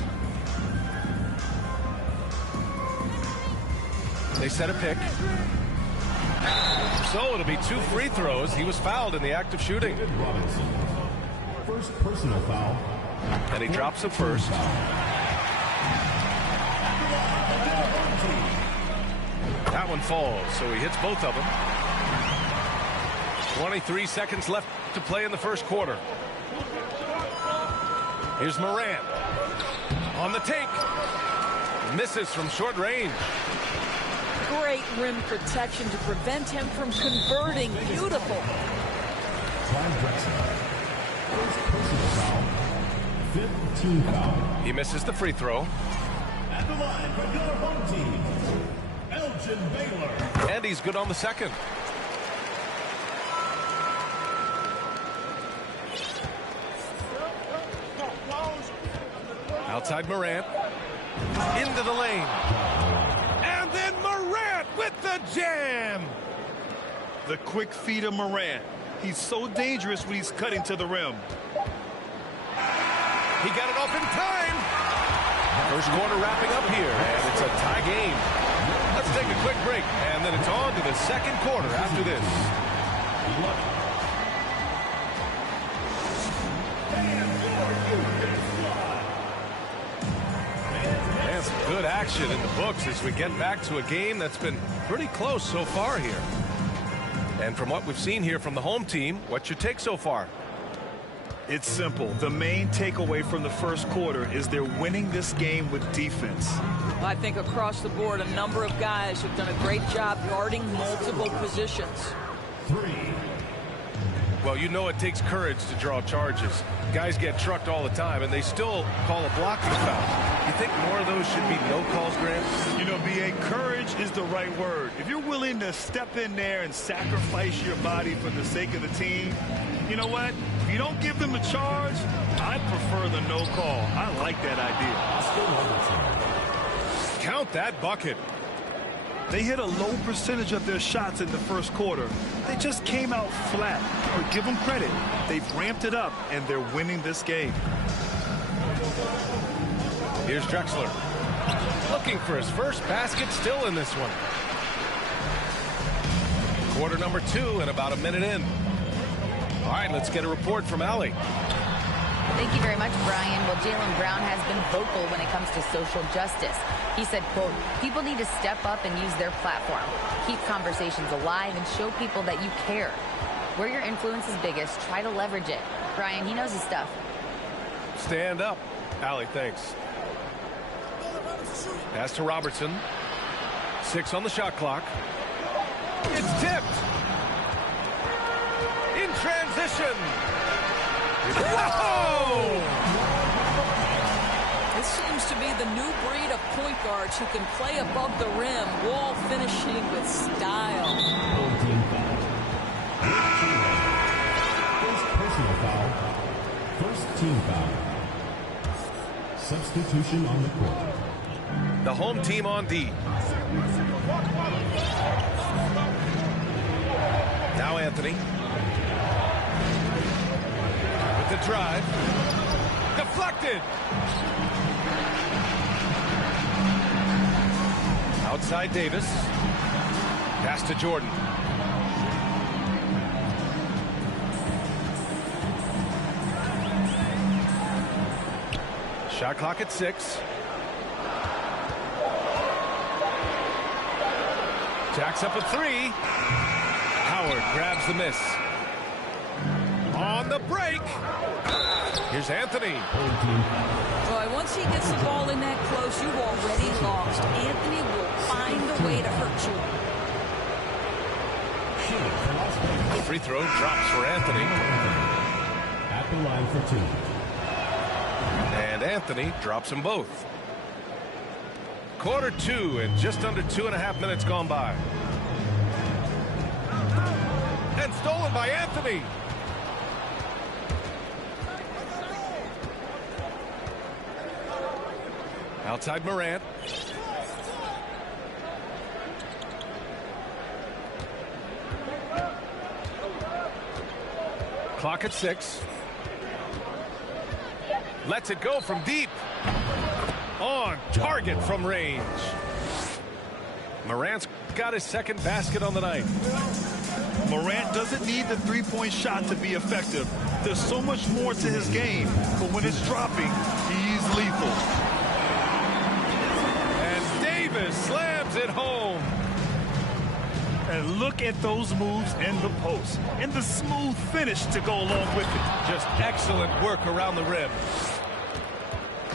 They set a pick. So it'll be 2 free throws. He was fouled in the act of shooting. David Robinson. First personal foul. And he drops it first. That one falls, so he hits both of them. 23 seconds left to play in the first quarter. Here's Morant. On the take. Misses from short range. Great rim protection to prevent him from converting. Beautiful. Clyde Drexler. First personal foul. 5th team foul. He misses the free throw. At the line for your home team, Elgin Baylor. And he's good on the second. Outside Morant. Into the lane. And then Morant with the jam. The quick feed of Morant. He's so dangerous when he's cutting to the rim. He got it off in time. First quarter wrapping up here, and it's a tie game. Let's take a quick break, and then it's on to the second quarter after this. And some good action in the books as we get back to a game that's been pretty close so far here. And from what we've seen here from the home team, what's your take so far? It's simple. The main takeaway from the first quarter is they're winning this game with defense. I think across the board, a number of guys have done a great job guarding multiple positions. 3. Well, you know it takes courage to draw charges. Guys get trucked all the time, and they still call a blocking foul. You think more of those should be no calls, Grant? You know, B.A., courage is the right word. If you're willing to step in there and sacrifice your body for the sake of the team, you know what? If you don't give them a charge, I prefer the no call. I like that idea. Count that bucket. They hit a low percentage of their shots in the first quarter. They just came out flat. Or give them credit. They've ramped it up, and they're winning this game. Here's Drexler. Looking for his first basket, still in this one. Quarter number 2 and about a minute in. All right, let's get a report from Allie. Thank you very much, Brian. Well, Jaylen Brown has been vocal when it comes to social justice. He said, quote, people need to step up and use their platform. Keep conversations alive and show people that you care. Where your influence is biggest, try to leverage it. Brian, he knows his stuff. Stand up. Allie, thanks. Pass to Robertson. 6 on the shot clock. It's tipped. In transition. Whoa! This seems to be the new breed of point guards who can play above the rim, wall finishing with style. Home team foul. First personal foul. First team foul. Substitution on the court. The home team on D. Now Anthony. With the drive. Deflected. Outside Davis. Pass to Jordan. Shot clock at 6. Jacks up a 3. Howard grabs the miss. On the break. Here's Anthony. Boy, once he gets the ball in that close, you've already lost. Anthony will find a way to hurt you. The free throw drops for Anthony. At the line for 2. And Anthony drops them both. Quarter 2 and just under 2.5 minutes gone by. And stolen by Anthony. Outside Morant. Clock at 6. Lets it go from deep. On target from range. Morant's got his second basket on the night. Morant doesn't need the three-point shot to be effective. There's so much more to his game, but when it's dropping, he's lethal. And Davis slams it home. And look at those moves in the post and the smooth finish to go along with it. Just excellent work around the rim.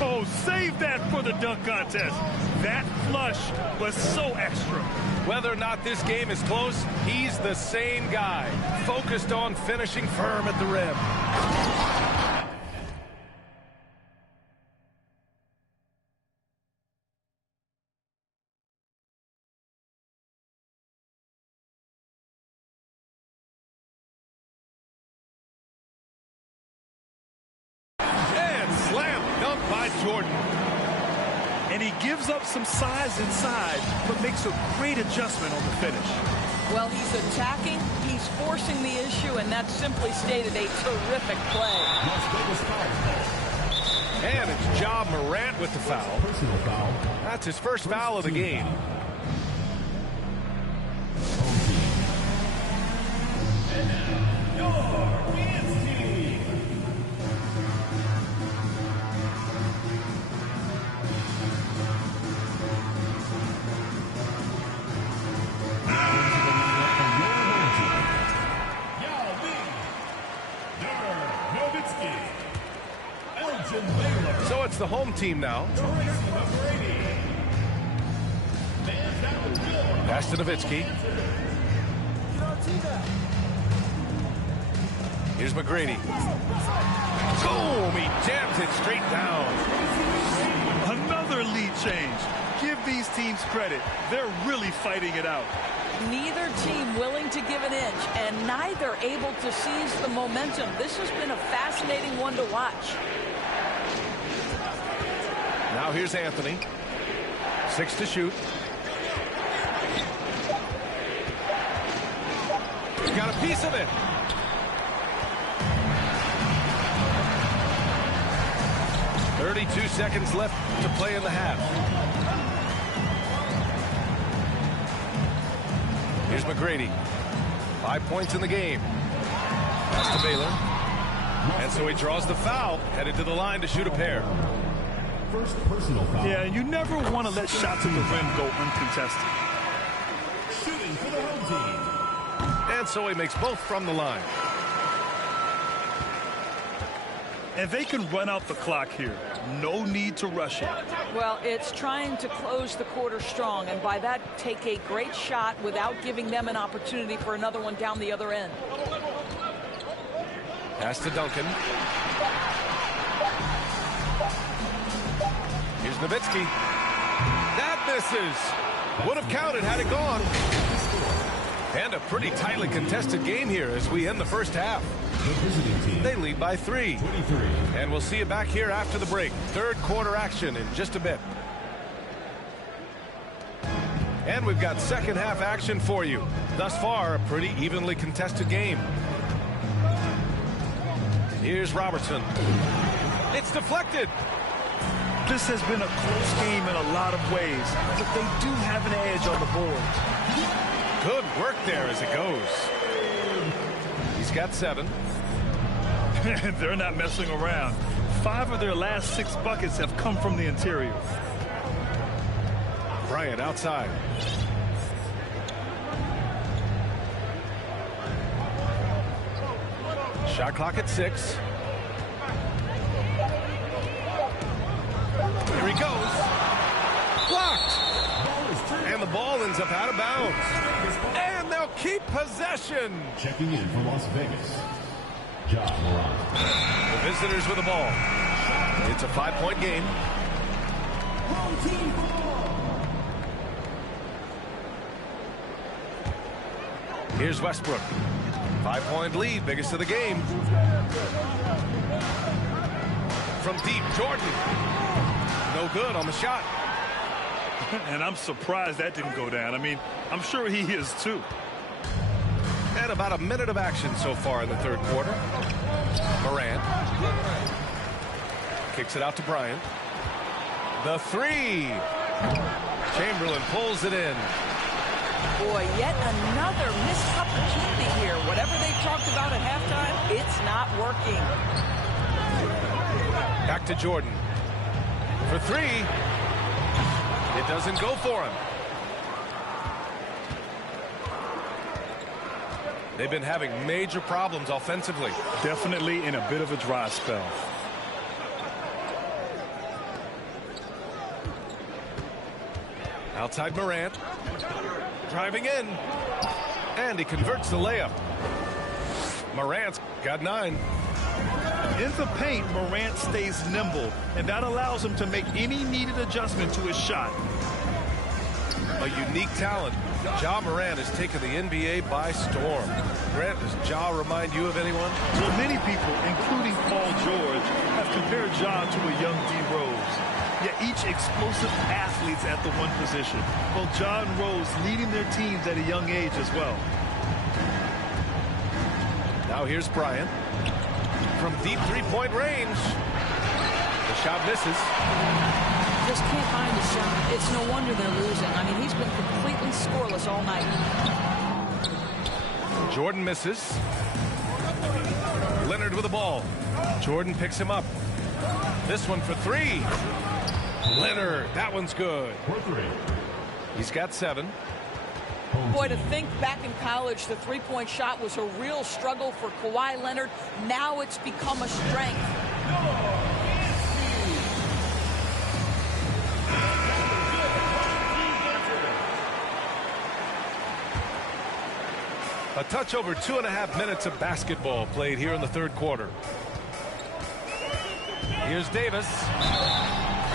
Oh, save that for the dunk contest. That flush was so extra. Whether or not this game is close, he's the same guy, focused on finishing firm at the rim. And slam dunk by Jordan. And he gives up some size inside, but makes a great adjustment on the finish. Well, he's attacking, he's forcing the issue, and that's simply stated a terrific play. And it's Ja Morant with the foul. Personal foul. That's his first foul of the game. So it's the home team now. Pass to Nowitzki. Here's McGrady. Boom! He jams it straight down. Another lead change. Give these teams credit. They're really fighting it out. Neither team willing to give an inch, and neither able to seize the momentum. This has been a fascinating one to watch. Now here's Anthony. 6 to shoot. He's got a piece of it. .32 seconds left to play in the half. Here's McGrady. 5 points in the game. Pass to Baylor. And so he draws the foul, headed to the line to shoot a pair. First personal foul. Yeah, you never want to let shots at the rim go uncontested. Shooting for the home team. And so he makes both from the line. And they can run out the clock here. No need to rush it. Well, it's trying to close the quarter strong, and by that, take a great shot without giving them an opportunity for another one down the other end. Pass to Duncan. Here's Nowitzki. That misses. Would have counted had it gone. And a pretty tightly contested game here as we end the first half. The visiting team. They lead by 3. 23. And we'll see you back here after the break. Third quarter action in just a bit. And we've got second half action for you. Thus far, a pretty evenly contested game. Here's Robertson. It's deflected. This has been a close game in a lot of ways, but they do have an edge on the board. Good work there as it goes. He's got 7. They're not messing around. 5 of their last 6 buckets have come from the interior. Bryant outside. Shot clock at 6. Here he goes. Blocked. And the ball ends up out of bounds. And they'll keep possession. Checking in from Las Vegas, Ja Morant. The visitors with the ball. It's a 5-point game. Here's Westbrook. 5-point lead, biggest of the game. From deep, Jordan. No good on the shot. And I'm surprised that didn't go down. I mean, I'm sure he is too. And about a minute of action so far in the third quarter. Morant kicks it out to Bryant. The three. Chamberlain pulls it in. Boy, yet another missed opportunity here. Whatever they talked about at halftime, it's not working. Back to Jordan. For three. It doesn't go for him. They've been having major problems offensively. Definitely in a bit of a dry spell. Outside Morant. Driving in. And he converts the layup. Morant's got 9. In the paint, Morant stays nimble, and that allows him to make any needed adjustment to his shot. A unique talent. Ja Morant has taken the NBA by storm. Grant, does Ja remind you of anyone? Well, many people, including Paul George, have compared Ja to a young D. Rose. Yet each explosive athletes at the one position. Well, Ja and Rose leading their teams at a young age as well. Now here's Bryant. From deep three-point range. The shot misses. Just can't find a shot. It's no wonder they're losing. I mean, he's been completely scoreless all night. Jordan misses. Leonard with the ball. Jordan picks him up. This one for three. Leonard, that one's good. He's got 7. Boy, to think back in college, the three-point shot was a real struggle for Kawhi Leonard. Now it's become a strength. A touch over 2.5 minutes of basketball played here in the third quarter. Here's Davis.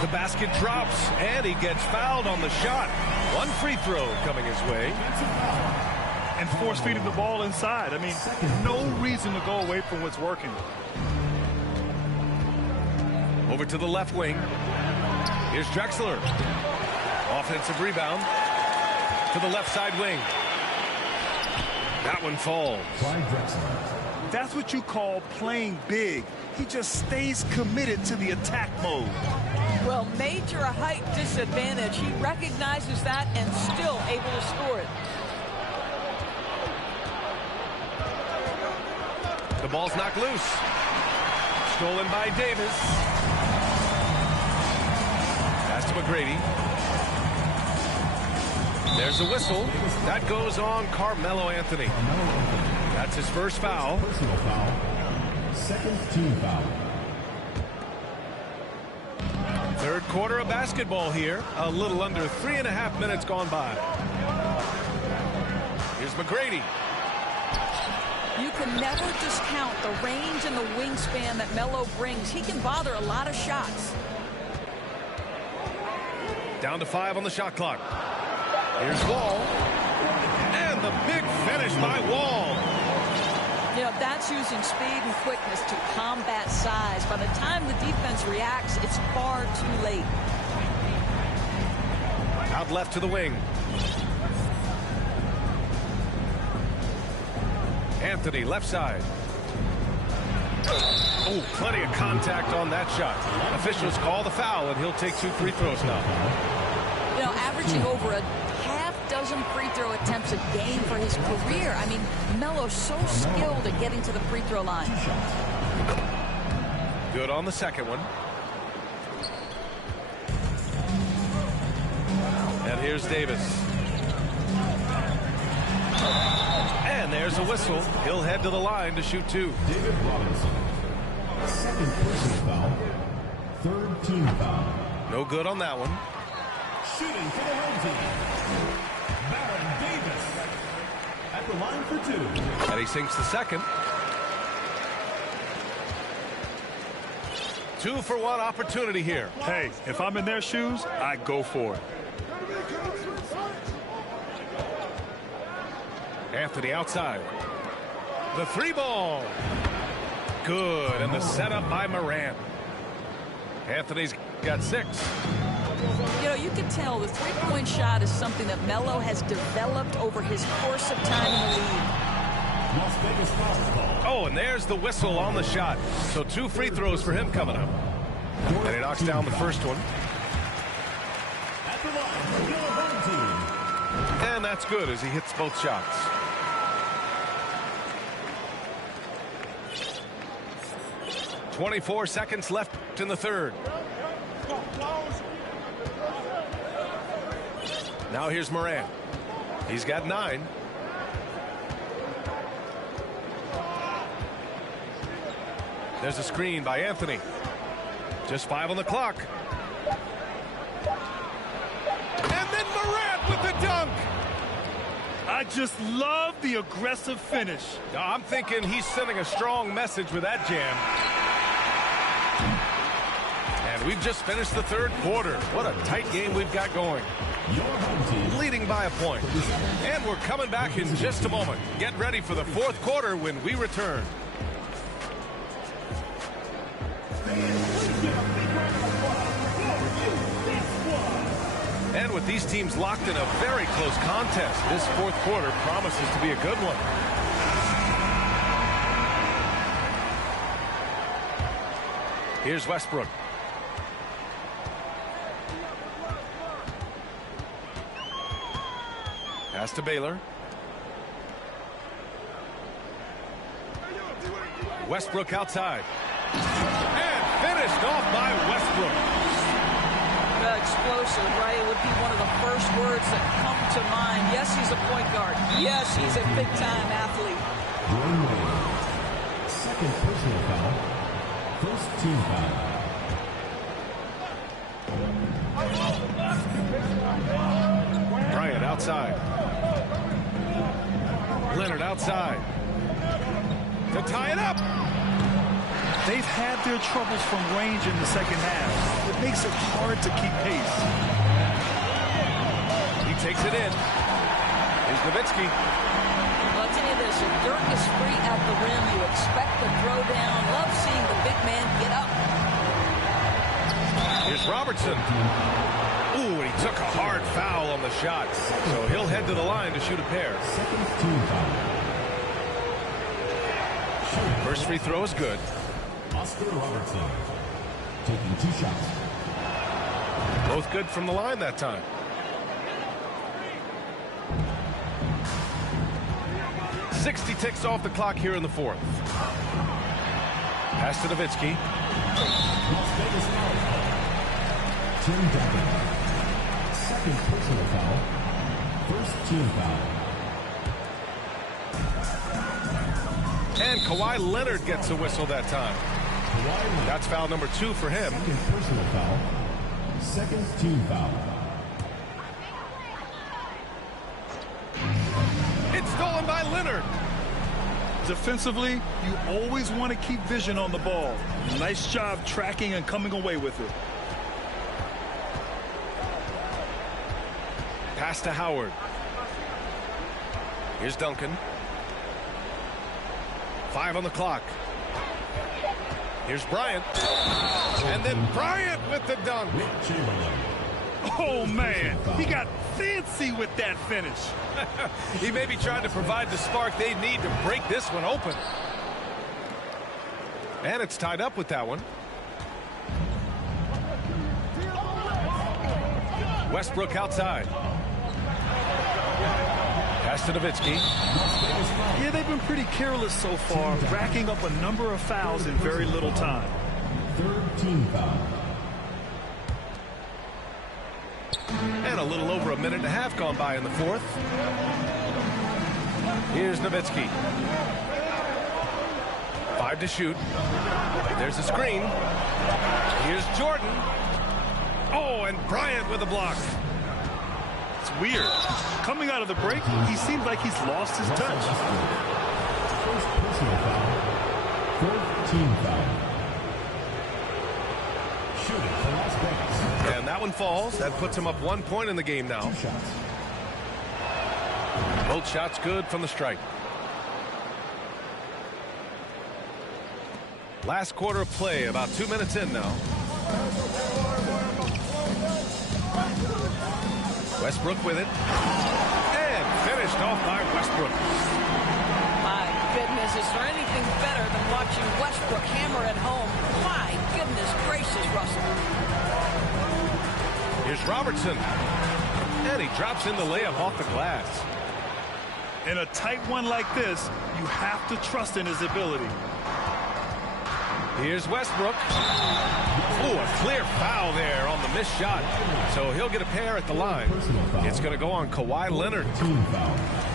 The basket drops, and he gets fouled on the shot. One free throw coming his way. And force feeding the ball inside. I mean, no reason to go away from what's working. Over to the left wing. Here's Drexler. Offensive rebound to the left side wing. That one falls. That's what you call playing big. He just stays committed to the attack mode. Well, major height disadvantage. He recognizes that and still able to score it. The ball's knocked loose. Stolen by Davis. Pass to McGrady. There's a whistle. That goes on Carmelo Anthony. That's his first foul. Personal foul. Second team foul. Third quarter of basketball here. A little under 3.5 minutes gone by. Here's McGrady. You can never discount the range and the wingspan that Melo brings. He can bother a lot of shots. Down to 5 on the shot clock. Here's Wall. And the big finish by Wall. You know, that's using speed and quickness to combat size. By the time the defense reacts, it's far too late. Out left to the wing. Anthony, left side. Oh, plenty of contact on that shot. Officials call the foul, and he'll take 2 free throws now. You know, averaging over a half-dozen free throw attempts a game for his career. I mean, Melo's so skilled at getting to the free throw line. Good on the second one. And here's Davis. And there's a whistle. He'll head to the line to shoot 2. David Robinson. Second personal foul. Third team foul. No good on that one. Shooting for the home team. Baron Davis. At the line for 2. And he sinks the second. 2-for-1 opportunity here. Hey, if I'm in their shoes, I go for it. Anthony outside. The 3 ball. Good. And the setup by Morant. Anthony's got 6. You know, you can tell the three-point shot is something that Melo has developed over his course of time in the league. Las Vegas fouls ball. Oh, and there's the whistle on the shot. So 2 free throws for him coming up. And he knocks down the first one. At the line, your home team. And that's good as he hits both shots. .24 seconds left in the third. Now here's Morant. He's got 9. There's a screen by Anthony. Just 5 on the clock. And then Morant with the dunk. I just love the aggressive finish. I'm thinking he's sending a strong message with that jam. And we've just finished the third quarter. What a tight game we've got going. Your home team. Leading by a point. And we're coming back in just a moment. Get ready for the fourth quarter when we return. And with these teams locked in a very close contest, this fourth quarter promises to be a good one. Here's Westbrook. Pass to Baylor. Westbrook outside. And finished off by Westbrook. Explosive, right? It would be one of the first words that come to mind. Yes, he's a point guard. Yes, he's a big-time athlete. Dwayne Wade. Second personal foul. First team foul. Bryant outside. Leonard outside. To tie it up. They've had their troubles from range in the second half. It makes it hard to keep pace. He takes it in. Here's Nowitzki. Well, I'll tell you this, if Dirk is free at the rim, you expect the throwdown. Love seeing the big man get up. Here's Robertson. Ooh, and he took a hard foul on the shot. So he'll head to the line to shoot a pair. Second team foul. First free throw is good. Oscar Robertson taking 2 shots. Both good from the line that time. .60 ticks off the clock here in the fourth. Pass to Nowitzki. Las Vegas foul. Tim Duncan. Second personal foul. First team foul. And Kawhi Leonard gets a whistle that time. That's foul number 2 for him. Second personal foul. Second team foul. It's stolen by Leonard. Defensively, you always want to keep vision on the ball. Nice job tracking and coming away with it. Pass to Howard. Here's Duncan. 5 on the clock. Here's Bryant. And then Bryant with the dunk. Oh, man. He got fancy with that finish. He may be trying to provide the spark they need to break this one open. And it's tied up with that one. Westbrook outside. Pass to Nowitzki. Yeah, they've been pretty careless so far, racking up a number of fouls in very little time. Third team foul. And a little over a minute and a half gone by in the fourth. Here's Nowitzki. 5 to shoot. There's a screen. Here's Jordan. Oh, and Bryant with a block. It's weird. Coming out of the break, he seems like he's lost his touch. First personal foul. Fourth team foul. Shooting for Las Vegas. And that one falls. That puts him up 1 point in the game now. 2 shots. Both shots good from the strike. Last quarter of play, about 2 minutes in now. Westbrook with it. And finished off by Westbrook. My goodness, is there anything better than watching Westbrook hammer at home? My goodness gracious, Russell. Here's Robertson. And he drops in the layup off the glass. In a tight one like this, you have to trust in his ability. Here's Westbrook. Ooh, a clear foul there on the missed shot. So he'll get a pair at the line. It's going to go on Kawhi Leonard.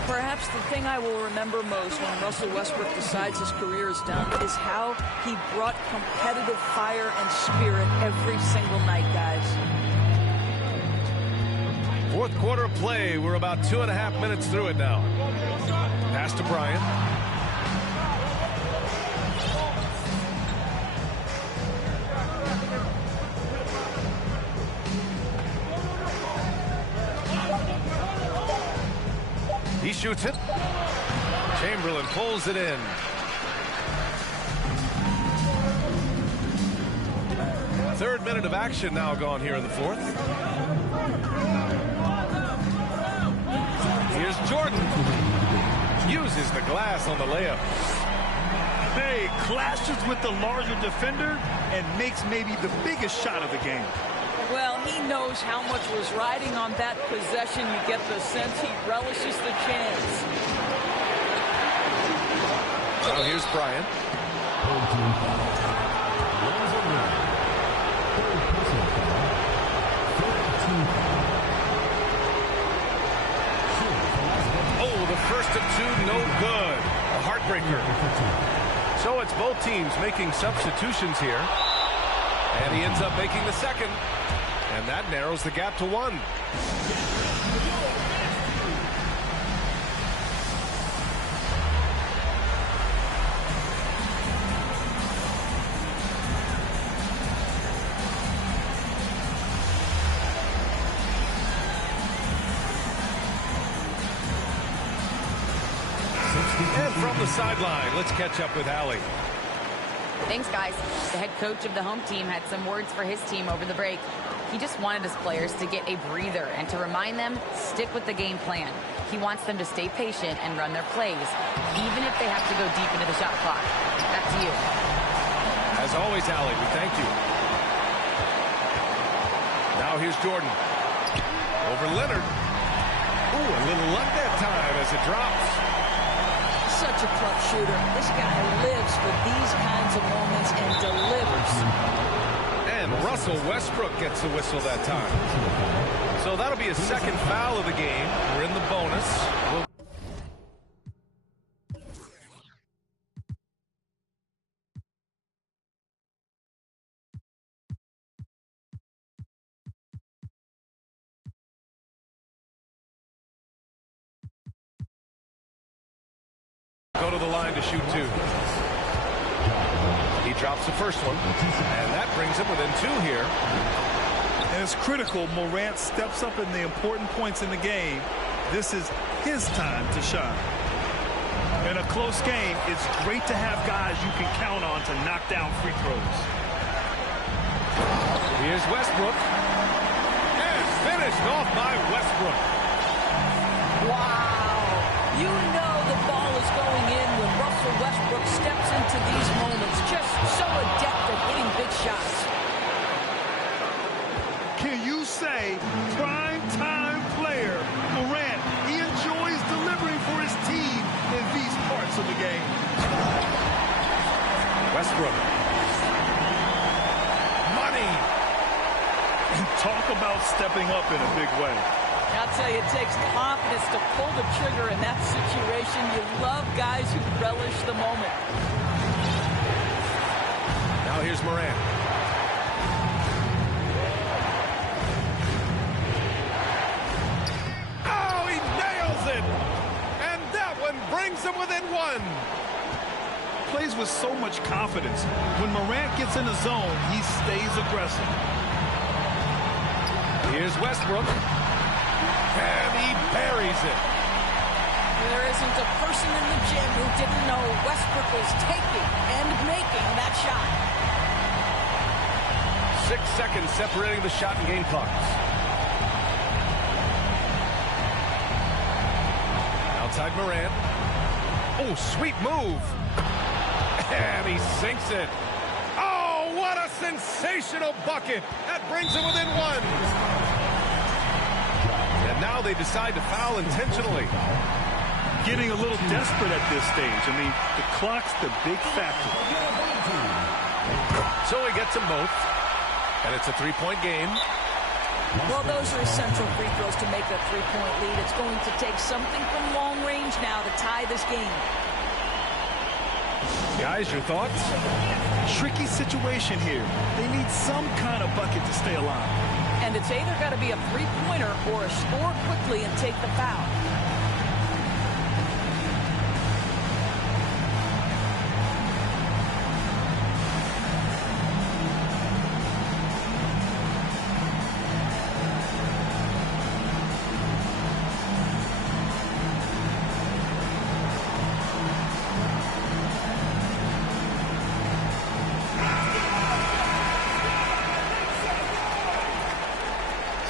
Perhaps the thing I will remember most when Russell Westbrook decides his career is done is how he brought competitive fire and spirit every single night, guys. Fourth quarter of play. We're about 2.5 minutes through it now. Pass to Bryant. He shoots it. Chamberlain pulls it in. Third minute of action now gone here in the fourth. Here's Jordan. Uses the glass on the layup. Hey, clashes with the larger defender and makes maybe the biggest shot of the game. Well, he knows how much was riding on that possession. You get the sense he relishes the chance. Now here's Bryant. Oh, the first of two, no good. A heartbreaker. So it's both teams making substitutions here. And he ends up making the second. And that narrows the gap to 1. And from the sideline, let's catch up with Allie. Thanks, guys. The head coach of the home team had some words for his team over the break. He just wanted his players to get a breather and to remind them, stick with the game plan. He wants them to stay patient and run their plays, even if they have to go deep into the shot clock. Back to you. As always, Allie, we thank you. Now here's Jordan. Over Leonard. Ooh, a little luck that time as it drops. Such a clutch shooter. This guy lives for these kinds of moments and delivers. And Russell Westbrook gets the whistle that time. So that'll be his second foul of the game. We're in the bonus. Go to the line to shoot 2. He drops the first one, and that brings him within 2 here. And it's critical Morant steps up in the important points in the game. This is his time to shine. In a close game, it's great to have guys you can count on to knock down free throws. Here's Westbrook. And finished off by Westbrook. Wow. You know the ball is going in when Russell Westbrook steps into these moments. Just so adept at hitting big shots. Can you say prime time player Morant? He enjoys delivering for his team in these parts of the game. Westbrook. Money. And talk about stepping up in a big way. I'll tell you, it takes confidence to pull the trigger in that situation. You love guys who relish the moment. Now here's Morant. Oh, he nails it! And that one brings him within 1. Plays with so much confidence. When Morant gets in the zone, he stays aggressive. Here's Westbrook. And he buries it. There isn't a person in the gym who didn't know Westbrook was taking and making that shot. 6 seconds separating the shot and game clocks. Inside Morant. Oh, sweet move. And he sinks it. Oh, what a sensational bucket. That brings him within one. And now they decide to foul intentionally. Getting a little desperate at this stage. I mean, the clock's the big factor. So he gets them both. And it's a three-point game. Well, those are essential free throws to make a three-point lead. It's going to take something from long range now to tie this game. Guys, your thoughts? Tricky situation here. They need some kind of bucket to stay alive. And it's either got to be a three-pointer or a score quickly and take the foul.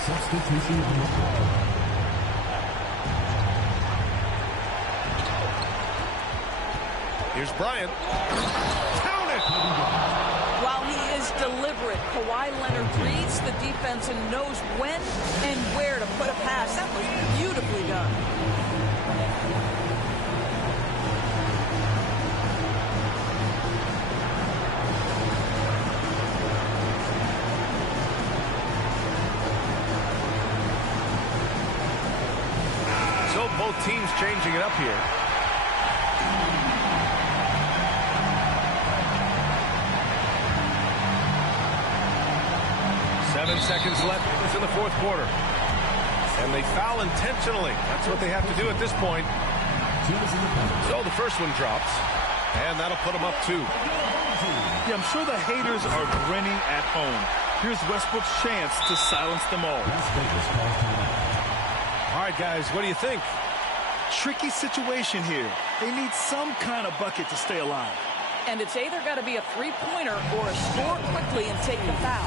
Substitution on the floor. Here's Bryant. Count it! While he is deliberate, Kawhi Leonard reads the defense and knows when and where to put a pass. That was beautifully done. So both teams changing it up here. Seconds left in the fourth quarter. And they foul intentionally. That's what they have to do at this point. So the first one drops. And that'll put them up 2. Yeah, I'm sure the haters are grinning at home. Here's Westbrook's chance to silence them all. All right, guys, what do you think? Tricky situation here. They need some kind of bucket to stay alive. And it's either got to be a three-pointer or a score quickly and take the foul.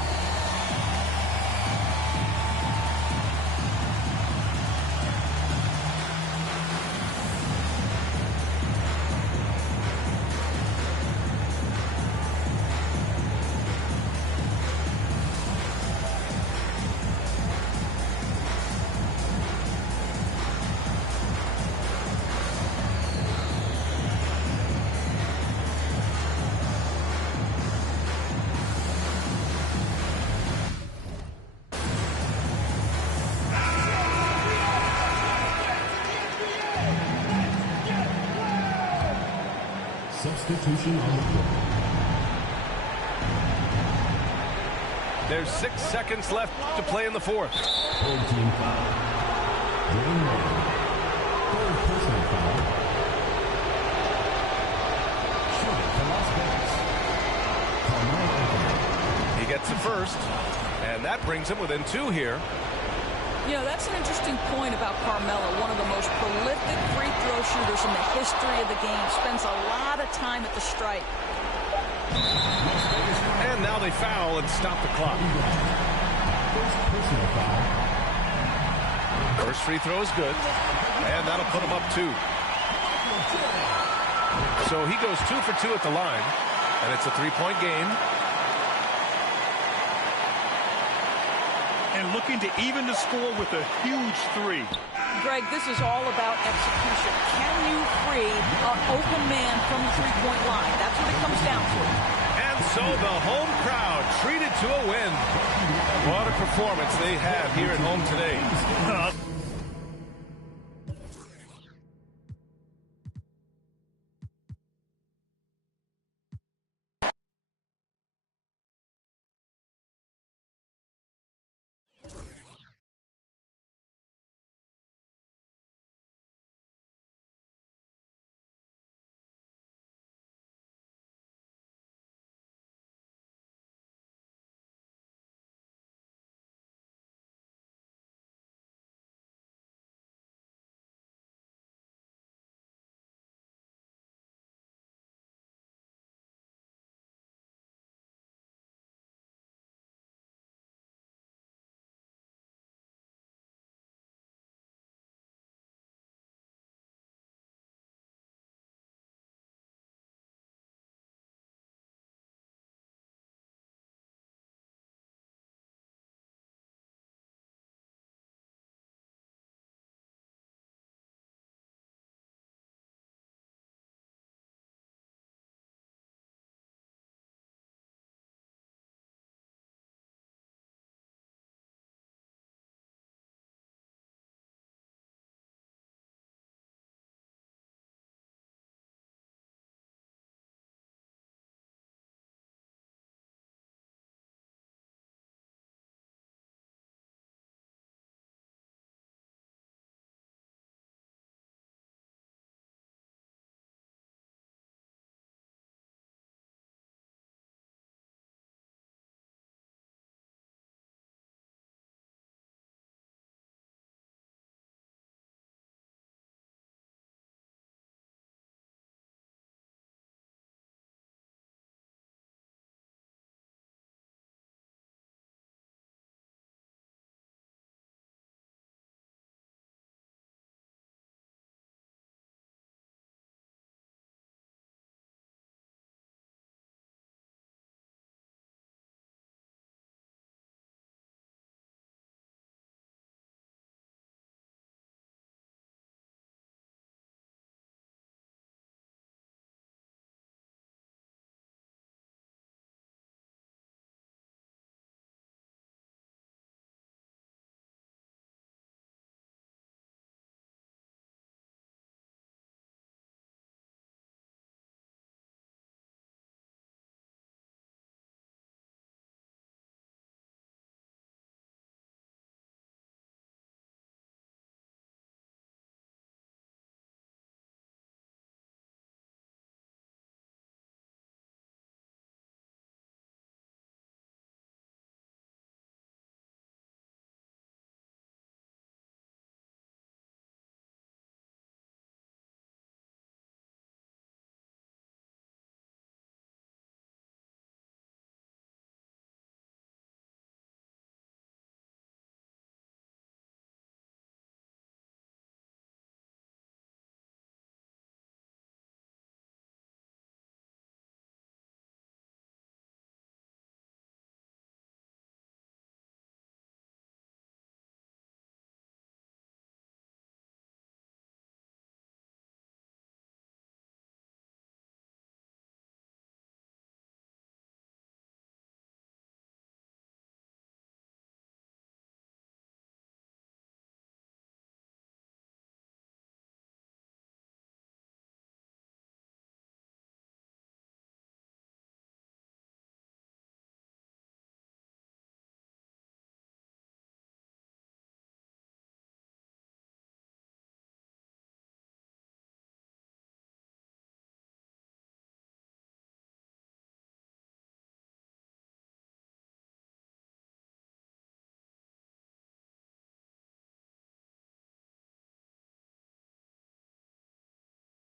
Substitution on the floor. There's 6 seconds left to play in the fourth. Third team foul. Dwayne Wade. Third personal foul. Shot for Las Vegas. Carmelo Anthony. He gets the first, and that brings him within 2 here. You know, that's an interesting point about Carmelo, one of the most prolific free throw shooters in the history of the game. Spends a lot of time at the stripe. And now they foul and stop the clock. First personal foul. First free throw is good, and that'll put him up 2. So he goes 2 for 2 at the line, and it's a 3-point game. And looking to even the score with a huge 3. Greg, this is all about execution. Can you free an open man from the three-point line? That's what it comes down to. And so the home crowd treated to a win. What a performance they have here at home today.